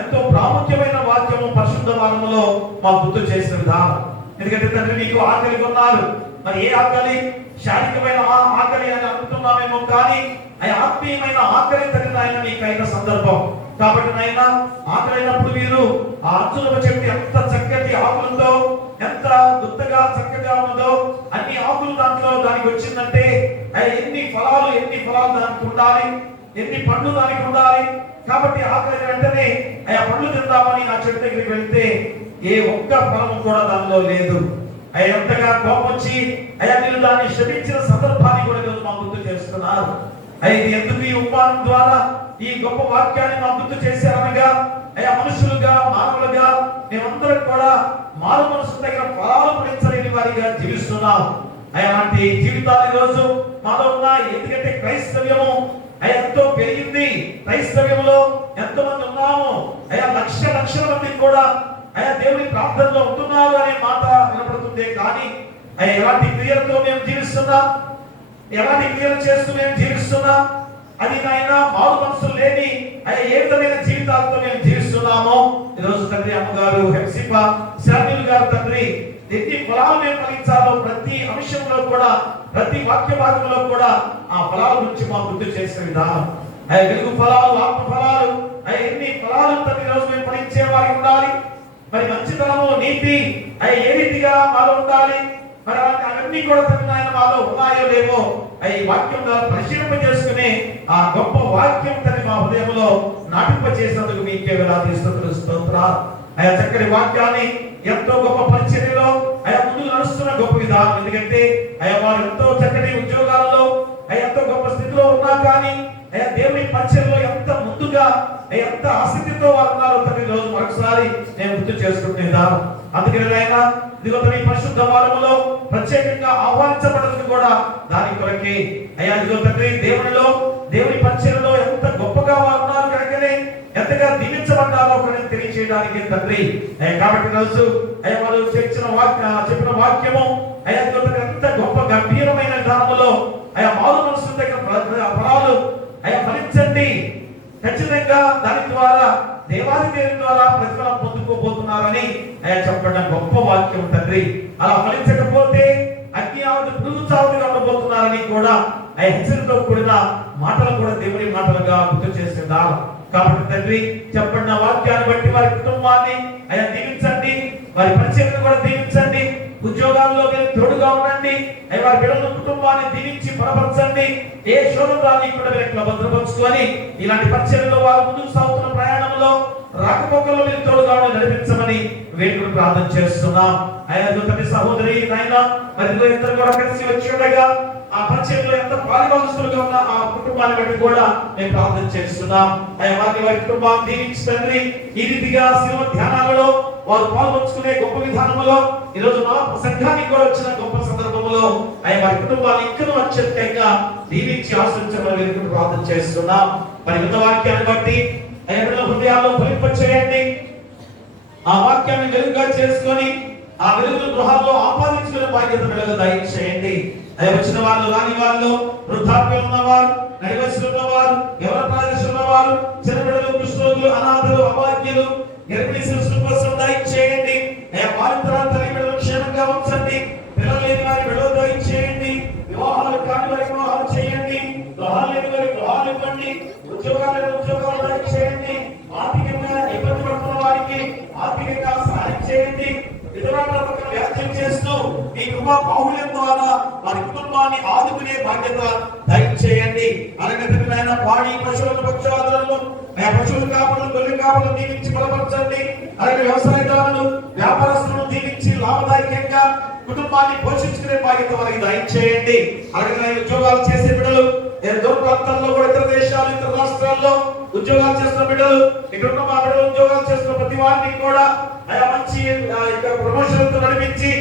ఎంతో ప్రాముఖ్యమైన వాక్యము పరిశుద్ధ వారములో మాకు గుర్తు చేసిన విధానం. ఎందుకంటే తండ్రి మీకు ఆకలి ఉన్నారు. మరి ఏ ఆకలి? శారీరకమైన ఆకలి అని అనుకుంటున్నామేమో, కానీ ఆ ఆత్మీయమైన ఆకలి తండ్రి ఆయన మీకైన సందర్భం. కాబట్టి నాయన ఆకలినప్పుడు మీరు ఆ అర్జునుల చెట్టు ఎంత చక్కటి ఆకులతో, ఎంత గుత్తగా చక్కగా ఉన్నదో, అన్ని ఆకులు దాంట్లో దానికి వచ్చిందంటే ఎన్ని ఫలాలు దానికి ఉండాలి, ఎన్ని పండ్లు దానికి ఉండాలి. కాబట్టి ఆకలి వెంటనే ఆ పండ్లు తిందామని ఆ చెట్టు దగ్గరికి వెళ్తే ఏ ఒక్క ఫలము కూడా దానిలో లేదు. ఎంతగా కోపం వచ్చి మీరు దాన్ని క్షమించిన సందర్భాన్ని కూడా ఈరోజు మాకు గుర్తు చేస్తున్నారు. ఇది ఎందుకు ఈ ఉపమానం ద్వారా ఈ గొప్ప వాక్యాన్ని మాకు గుర్తు చేశారనగా మనుషులుగా, మానవులుగా మేమందరం కూడా మారు మనసు దగ్గర ఫలాలు ఫలించలేని వారిగా జీవిస్తున్నాం. అలాంటి జీవితాలు ఈరోజు మాలో ఉన్నాయి. ఎందుకంటే క్రైస్తవ్యము ఎంతో పెరిగింది. క్రైస్తవ్యంలో ఎంతో మంది ఉన్నాము. లక్షల మంది కూడా దేవుని ప్రార్థనలో ఉంటున్నారు అనే మాట వినపడుతుంది. కానీ ఎలాంటి క్రియలతో మేము జీవిస్తున్నాం, ఎలాంటి క్రియలు చేస్తూ మేము జీవిస్తున్నాం, అది నాయన మారు మనసులు లేని ఏ విధమైన జీవితాలతో మేము జీవిస్తున్నామో ఈరోజు తండ్రి అమ్మగారు హెప్సిపా శామ్యూల్ గారు తండ్రి ఎన్ని ఫలాలు మేము ఫలించాలో ప్రతి అంశంలో కూడా, ప్రతి వాక్య భాగంలో కూడా ఆ ఫలాల గురించి మాకు గుర్తు చేసిన విధానం. వెలుగు ఫలాలు, ఆత్మ ఫలాలు, ఎన్ని ఫలాలు తండ్రి ఈరోజు మేము ఫలించే వారికి ఉండాలి. మరి మంచితనము, నీతి ఏ రీతిగా మాలో ఉండాలి, మరి అవన్నీ కూడా తండ్రి ఆయన మాలో ఉన్నాయో లేవో ఈ వాక్యం పరిశీలింప చేసుకుని ఆ గొప్ప వాక్యం తండ్రి మా హృదయంలో నాటింప చేసినందుకు మీకే వేలాది స్తోత్రాలు. చక్కటి వాక్యాన్ని ఎంతో గొప్ప పరిచర్యలో ముందుకు నడుస్తున్న గొప్ప విధానం. ఎందుకంటే వారు ఎంతో చక్కటి ఉద్యోగాలలో ఎంతో గొప్ప స్థితిలో ఉన్నా కానీ దేవుని పరిచర్యలో ఎంత ముందుగా, ఎంత ఆసక్తితో వారు ఉన్నారో తండ్రి రోజు మరొకసారి నేను గుర్తు చేసుకుంటున్న విధానం. అందుకని ఆయన ఇదిగో తన పరిశుద్ధ వారములో ప్రత్యేకంగా ఆహ్వానించబడదు కూడా దాని కొరకే. ఇదిగో తండ్రి దేవునిలో, దేవుని పరిచర్యలో ఎంత గొప్పగా వారు ఉన్నారు కనుకనే ఎంతగా దీవించబడ్డారో ఒకరిని తెలియచేయడానికి తండ్రి. కాబట్టి రోజు వారు చెప్పిన వాక్యము ఎంత గొప్ప గంభీరమైన విధానములో మారు మనసు దగ్గర ఫలాలు ఫలించండి, ఖచ్చితంగా దాని ద్వారా దేవాది దేవుని ద్వారా ప్రతిఫలం పొందుకోబోతున్నారని చెప్పడం గొప్ప వాక్యం తండ్రి. అలా ఫలించకపోతే అగ్ని ఆవుడు పురుగు చావుడుగా ఉండబోతున్నారని కూడా హెచ్చరికతో కూడిన మాటలు కూడా దేవుని మాటలుగా గుర్తు చేస్తున్నారు. కాబట్టి తండ్రి చెప్పండి వాక్యాన్ని బట్టి వారి కుటుంబాన్ని దీవించండి, వారి పరిచర్యను కూడా దీవించండి, ఉద్యోగాల్లో మీరు తోడుగా ఉండండి, వారి బిడ్డల కుటుంబాన్ని దీవించి బలపరచండి. ఏ శోధనరాన్ని కూడా మీరు భద్రపరుచుకొని ఇలాంటి పరిచర్యలో వారు ముందుకు సాగుతున్న ప్రయాణంలో రాకపోకల్లో మీరు తోడుగా నడిపించమని వేడుకలు ప్రార్థన చేస్తున్నాం. తండ్రి సహోదరి నాయన మరి ఇద్దరు కూడా కలిసి వచ్చి ఉండగా ఆ పరిచయంలో ఎంత పాలుభాగస్తులుగా ఉన్న ఆ కుటుంబాన్ని బట్టి కూడా మేము ప్రార్థన చేస్తున్నాం. వారి కుటుంబాన్ని దీవించండి. ఈ రీతిగా శివ ధ్యానాలలో వారు పాల్గొంచుకునే గొప్ప విధానంలో ఈరోజు మా సంఘానికి కూడా వచ్చిన గొప్ప సందర్భంలో వారి కుటుంబాన్ని ఇంకా అత్యధికంగా దీవించి ఆశ్రయించమని ప్రార్థన చేస్తున్నాం. మరి యుద్ధ వాక్యాన్ని బట్టి హృదయాల్లో ఫలింప చేయండి. ఆ వాక్యాన్ని వెలుగుగా చేసుకొని ఆ వెలుగు గృహాల్లో ఆపాదించుకునే బాధ్యత వెలుగు దయచేయండి. వచ్చిన వాళ్ళు, రాని వాళ్ళు, వృద్ధాప్యం ఉన్నవారు, నడివయసులో ఉన్నవారు, ఎవరి ప్రదేశంలో ఉన్నవారు, చిన్నపిల్లలు, కుష్ఠరోగులు, అనాథలు, అభాగ్యులు, గర్భిణీ శిశువుల కోసం దయచేయండి. వారి తర్వాత బిడ్డలు క్షేమంగా ఉంచండి. పిల్లలు లేని వారి బిడ్డలు దయచేయండి. వివాహాలు కాని వారికి వివాహాలు చేయండి. గృహాలు లేని వారికి గృహాలు ఇవ్వండి. ఉద్యోగాలు ఉద్యోగాలు దయచేయండి. ఆర్థికంగా ఇబ్బంది పడుతున్న వారికి ఆర్థికంగా సహాయం చేయండి. విధవాళ్ళ పక్కన వ్యాఖ్యలు చేస్తూ నీ కృపా బాహుళ్యం ద్వారా వారి కుటుంబాన్ని ఆదుకునే బాధ్యత దయచేయండి. అలాగే ఆయన పాడి పశువులను పక్షవాదులను పశువుల కాపులను గొర్రెల కాపులను దీవించి బలపరచండి. అలాగే వ్యవసాయదారులు వ్యాపారస్తులను దీవించి లాభదాయకంగా కుటుంబాన్ని పోషించుకునే బాధ్యత వారికి దయచేయండి. అలాగే ఉద్యోగాలు చేసే బిడ్డలు దూర ప్రాంతాల్లో కూడా ఇతర దేశాలు ఇతర రాష్ట్రాల్లో ఉద్యోగాలు చేస్తున్న బిడ్డలు ఇక్కడున్న మా బిడ్డలు ఉద్యోగాలు చేస్తున్న ప్రతి వారిని కూడా మంచి ప్రమోషన్తో నడిపించి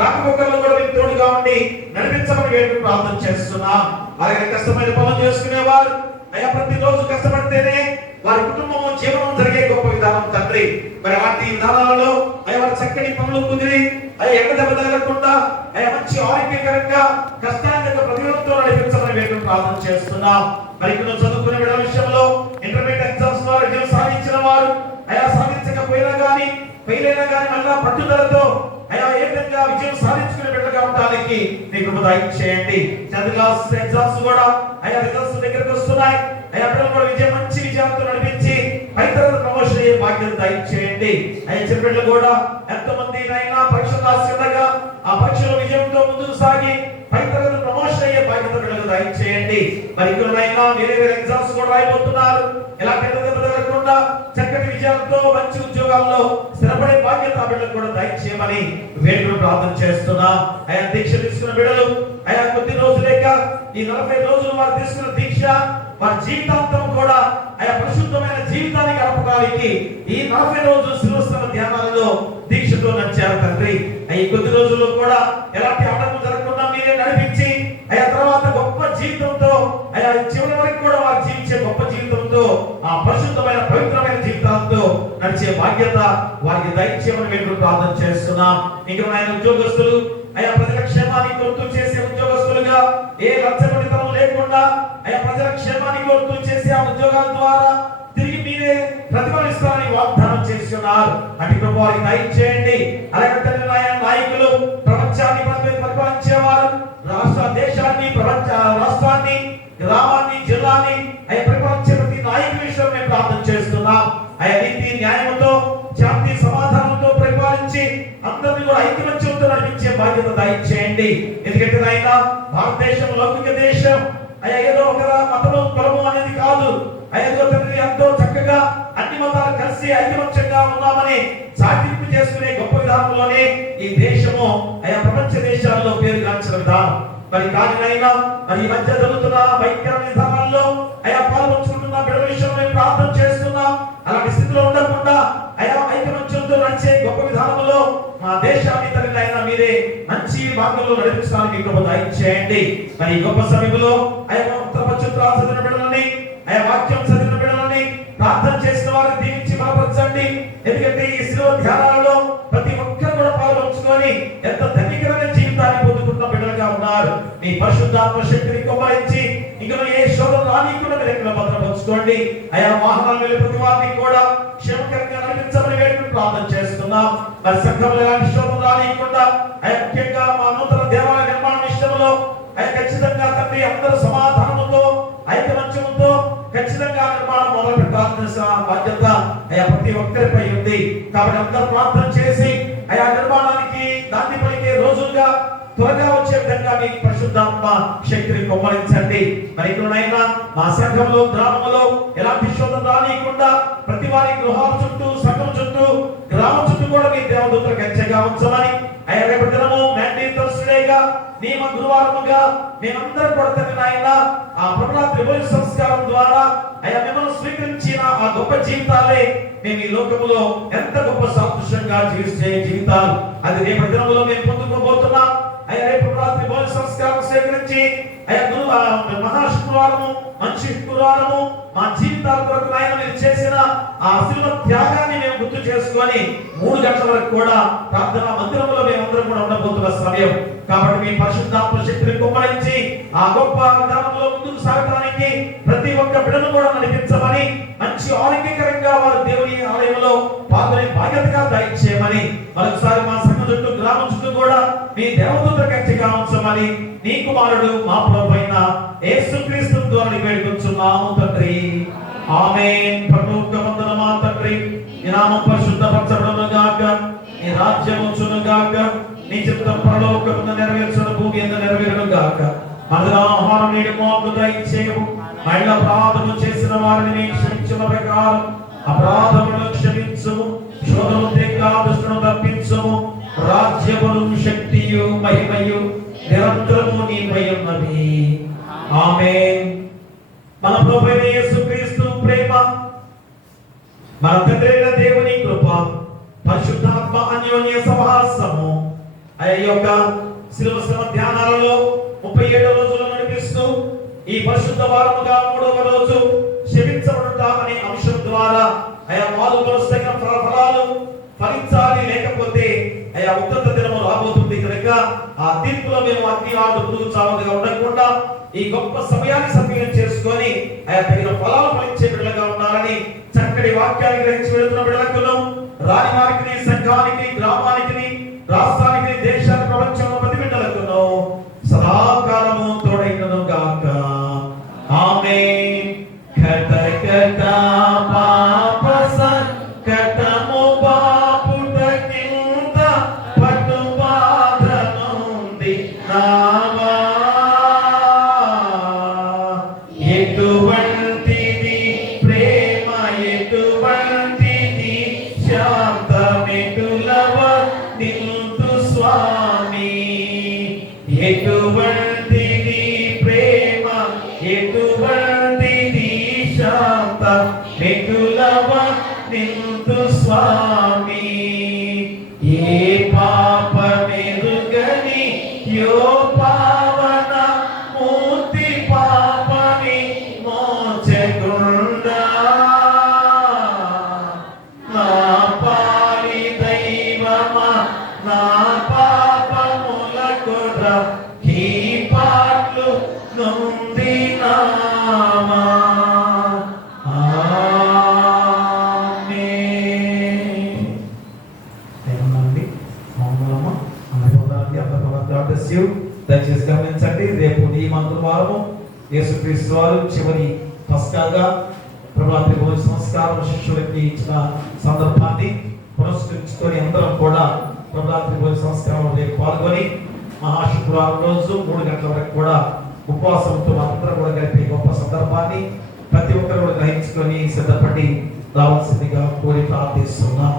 రాకపోకల్లో కూడా మీకు తోడుగా ఉండి నడిపించమని వేడుకు ప్రార్థన చేస్తున్నాం. అలాగే కష్టమైన పనులు చేసుకునేవారు ప్రతి రోజు కష్టపడితేనే వారి కుటుంబం జీవనం జరిగే గొప్ప విధానం తండ్రి. మరి అలాంటి విధానాలలో వారి చక్కని పనులు కుదిరి ఎండ దెబ్బ తగలకుండా మంచి ఆరోగ్యకరంగా కష్టాన్ని ప్రతిరోజుతో నడిపించమని వేడుకు ప్రార్థన చేస్తున్నాం. మరి ఇక్కడ చదువుకునే బిడ్డల విషయంలో ఇంటర్మీడియట్ ఎగ్జామ్స్ ద్వారా విజయం సాధించిన వారు సాధించకపోయినా కానీ ఫెయిల్ అయినా కానీ మళ్ళా పట్టుదలతో ఏ విధంగా విజయం సాధించుకునే బిడ్డగా ఉండడానికి మీ కృప దయచేయండి. 10th క్లాస్ ఎగ్జామ్స్ కూడా రిజల్ట్స్ దగ్గరకు వస్తున్నాయి. బిడ్డలు కూడా మంచి విజయంతో నడిపించి పై తరగతి ప్రమోషన్ అయ్యే బాధ్యత దయచేయండి. చెప్పినట్లు కూడా ఎంతమంది పరీక్షలు రాసి ఉండగా ఆ పరీక్షలో విజయంతో ముందుకు సాగి పై తరగతి ప్రమోషన్ అయ్యే బాధ్యత బిడ్డలకు దయచేయండి. మరి ఇక్కడ వేరే వేరే ఎగ్జామ్స్ కూడా రాయబోతున్నారు. ఇలా పెద్ద దెబ్బ తగలకుండా చక్కటి విజయాలతో మంచి ఉద్యోగాల్లో స్థిరపడే బాధ్యత బిడ్డలకు కూడా దయచేయమని వేడుకలు ప్రార్థన చేస్తున్నాం. దీక్ష తీసుకున్న బిడ్డలు కొద్ది రోజులేక ఈ 40 రోజులు వారు తీసుకున్న దీక్ష వారి జీవితాంతం కూడా పరిశుద్ధమైన జీవితాన్ని గడపడానికి ఈ 40 రోజులు శిరోశ్రమ ధ్యానాలలో దీక్షతో నడిచారు తండ్రి. ఈ కొద్ది రోజుల్లో కూడా ఎలాంటి ఆటంకం జరగకుండా మీరే నడిపించి తర్వాత గొప్ప జీవితంతో చివరి వరకు కూడా వారు జీవించే గొప్ప జీవితంతో ఆ పరిశుద్ధమైన పవిత్రమైన జీవితాలతో నడిచే బాధ్యత వారికి దయచేయమని మేము ప్రార్థన చేస్తున్నాం. ఇంకా ఆయన ఉద్యోగస్తులు ప్రజల క్షేమాన్ని కోరుతూ చేసే ఉద్యోగస్తులుగా ఏ లక్ష్యపడితనం లేకుండా ప్రజల క్షేమాన్ని కోరుతూ చేసే ఆ ఉద్యోగాల ద్వారా తిరిగి మీరే ప్రతిఫలిస్తారని వాగ్దానం చేస్తున్నారు. అటు ప్రభు వారికి దయచేయండి. అలాగే నాయకులు ప్రపంచాన్ని పరిపాలించేవారు దేశాన్ని రాష్ట్రాన్ని గ్రామాన్ని జిల్లాని పరిపాలించే ప్రతి నాయకుల విషయం మేము ప్రార్థన చేస్తున్నాం. నీతి న్యాయంతో శాంతి సమాధానంతో పరిపాలించి అందరినీ కూడా ఐక్యమత్యంతో నడిపించే బాధ్యత దయచేయండి. ఎందుకంటే ఆయన భారతదేశం లౌకిక దేశం ఏదో ఒక మతము కులము అనేది కాదు. ఎంతో చక్కగా అన్ని మతాలు కలిసి ఐక్యమత్యంగా ఉన్నామని చాటింపు చేసుకునే గొప్ప విధానంలోనే ఈ దేశము ప్రపంచ దేశాల్లో పేరుగాంచిన విధానం. మరి కానినైనా మరి ఈ మధ్య జరుగుతున్న భయంకర విధానాల్లో పాల్పంచుకుంటున్న బిడ్డల విషయంలో మేము ప్రార్థన చేస్తున్నాం. అలాంటి స్థితిలో ఉండకుండా ఐకమత్యంతో నడిచే గొప్ప విధానంలో మా దేశాన్ని తల్లినైనా మీరే మంచి మార్గంలో నడిపించడానికి మీ కృప దయచేయండి. మరి ఈ గొప్ప సమయంలో చదివిన బిడ్డలని వాక్యం చదివిన బిడ్డలని ప్రార్థన చేసిన వారిని దీవించి బలపరచండి. ఎందుకంటే ఈ శిలువ ధ్యానాలలో ప్రతి ఒక్కరు కూడా పాల్పంచుకొని ఎంత ధన్యకరమైన జీవితాన్ని పొందుకుంటున్న బిడ్డలుగా ఉన్నారు. మీ పరిశుద్ధాత్మ శక్తిని కుమ్మరించి ఇంకా ఏ శోధన రానికుండా మీరు ఎక్కడ భద్రపరచుకోండి. వాహనాలు వెళ్ళే ప్రతి వారిని కూడా క్షేమకరంగా నడిపించమని వేడుకుని ప్రార్థన చేస్తున్నాం. మరి సంఘంలో ఎలాంటి శోధన రానికుండా ముఖ్యంగా మా నూతన దేవాలయ నిర్మాణ విషయంలో ఖచ్చితంగా తండ్రి అందరూ సమాధానంతో ఐకమత్యంతో ఖచ్చితంగా నిర్మాణం మొదలు పెట్టాల్సిన బాధ్యత ప్రతి ఒక్కరిపై ఉంది. కాబట్టి అందరూ ప్రార్థన చేసి నిర్మాణానికి దాన్ని పలికే రోజులుగా త్వరగా వచ్చే విధంగా మీ పరిశుద్ధాత్మ శక్తిని కొమ్మరించండి. మరి ఇక్కడైనా మా సంఘంలో గ్రామంలో ఎలాంటి శోధన రానియకుండా ప్రతి వారి గృహాల చుట్టూ సంఘం చుట్టూ గ్రామం చుట్టూ కూడా మీ దేవదూతలు గచ్చగా ఉంచమని రేపటి దినము మ్యాండీ థర్స్డేగా నియమ గురువారముగా మేమందరం కూడా నాయన ఆ ప్రభురాత్రి భోజన సంస్కారం ద్వారా మిమ్మల్ని స్వీకరించిన ఆ గొప్ప జీవితాలే మేము ఈ లోకములో ఎంత గొప్ప సంతోషంగా జీవించే జీవితాలు అది రేపటి దినములో మేము పొందుకోబోతున్నాం. రేపు రాత్రి భోజన సంస్కారం స్వీకరించి మహా శుక్రవారము మంచి శుక్రవారము మా జీవితాల కొరకు ఆయన మీరు చేసిన ఆ శిలువ త్యాగాన్ని మేము గుర్తు చేసుకొని 3 గంటల వరకు కూడా ప్రార్థనా మందిరంలో మేమందరం కూడా ఉండబోతున్న సమయం. కాబట్టి మీ పరిశుద్ధాత్మ శక్తిని కుమ్మరించి ఆ గొప్ప విధానంలో ముందుకు సాగడానికి ప్రతి ఒక్క బిడ్డను కూడా నడిపించమని మంచి ఆరోగ్యకరంగా వారు దేవుని ఆలయంలో పాల్గొనే బాధ్యతగా దయచేయమని మరొకసారి మా సంఘం చుట్టూ గ్రామం చుట్టూ కూడా మీ దేవదూత కంచెగా ఉంచమని నీ కుమారుడు మా ప్రభువైన యేసుక్రీస్తు ద్వారా వేడుకొంచున్నాము తండ్రి. ఆమేన్. పరలోక వందనమా తండ్రి, నీ నామం పరిశుద్ధపరచబడును గాక, నీ రాజ్యం వచ్చును గాక, నీ చిత్తం పరలోకమున నెరవేర్చును భూమి యందు నెరవేరును గాక. మనకు ఆహారం నేడు మాకు దయచేయము. మళ్ళీ అపరాధము చేసిన వారిని క్షమించిన ప్రకారం అపరాధములను క్షమించుము. శోధన దుష్టును తప్పించుము. రాజ్యమును శక్తియు మహిమయు నిరంతరము నీవై ఉన్నవి. ఆమేన్. మన ప్రభువైన యేసుక్రీస్తు ప్రేమ, మన తండ్రైన దేవుని కృప, పరిశుద్ధాత్మ అన్యోన్య సహవాసము ఆ యొక్క శిలువ శ్రమ ధ్యానాలలో 37 రోజులు నడిపిస్తూ ఈ పరిశుద్ధ వారముగా 3వ రోజు క్షమించబడుట అనే అంశం ద్వారా ఆయా పాలుకొనస్తగిన ఫలాలు ఫలించాలి, లేకపోతే ఆయా ఉత్తర దినము రాబోతుంది కనుక ఆ తీర్పులో మేము అగ్ని ఆడు పురుగు చావదుగా ఉండకుండా ఈ గొప్ప సమయాన్ని సద్వినియోగం చేసుకొని ఆయా తగిన ఫలాలు ఫలించే బిడ్డలుగా ఉండాలని చక్కటి వాక్యాన్ని గ్రహించి వెళుతున్న బిడ్డలకును, రాని వారికి, సంఘానికి, గ్రామానికి, రాష్ట్రానికి, దేశానికి, ప్రపంచంలో ప్రతి బిడ్డలకును సదాకాలము తోడైనను గాక. ఆమేన్. కట కట పాప సంకటము బాపుట కింద పట్టు బాధ నుండి నావా. ఎటువంటిది ప్రేమ, ఎటువంటిది శాంతమెటులవ నిందు స్వామి. ఎటువంటిది ప్రేమ, ఎటువంటిది శాంతమెటులవ నిందు స్వామి. ఏ పాపమెరుగని యో పావన మూర్తి పాపని మోచగుండా. నా పాలి దైవమా, నా పాపముల కొర ఈ పాటలు నొందినామా. ఆమేన్. ఏమన్నాండి? మౌనమా? అందరికీ God bless you. దయచేసి గమనించండి, రేపు ఈ మంగళవారము యేసుక్రీస్తు వారు చివరి పస్కాగా ప్రభాతి భోజన సంస్కారం శిష్యులకి ఇచ్చిన సందర్భాన్ని పురస్కరించుకొని అందరం కూడా ప్రభాతి భోజన సంస్కారంలో రేపు పాల్గొని మహాశుక్రవారం రోజు 3 గంటల వరకు కూడా ఉపవాసంతో అందరం కూడా గడిపే గొప్ప సందర్భాన్ని ప్రతి ఒక్కరు కూడా గ్రహించుకొని సిద్ధపడి రావాల్సిందిగా కోరి ప్రార్థిస్తున్నాం.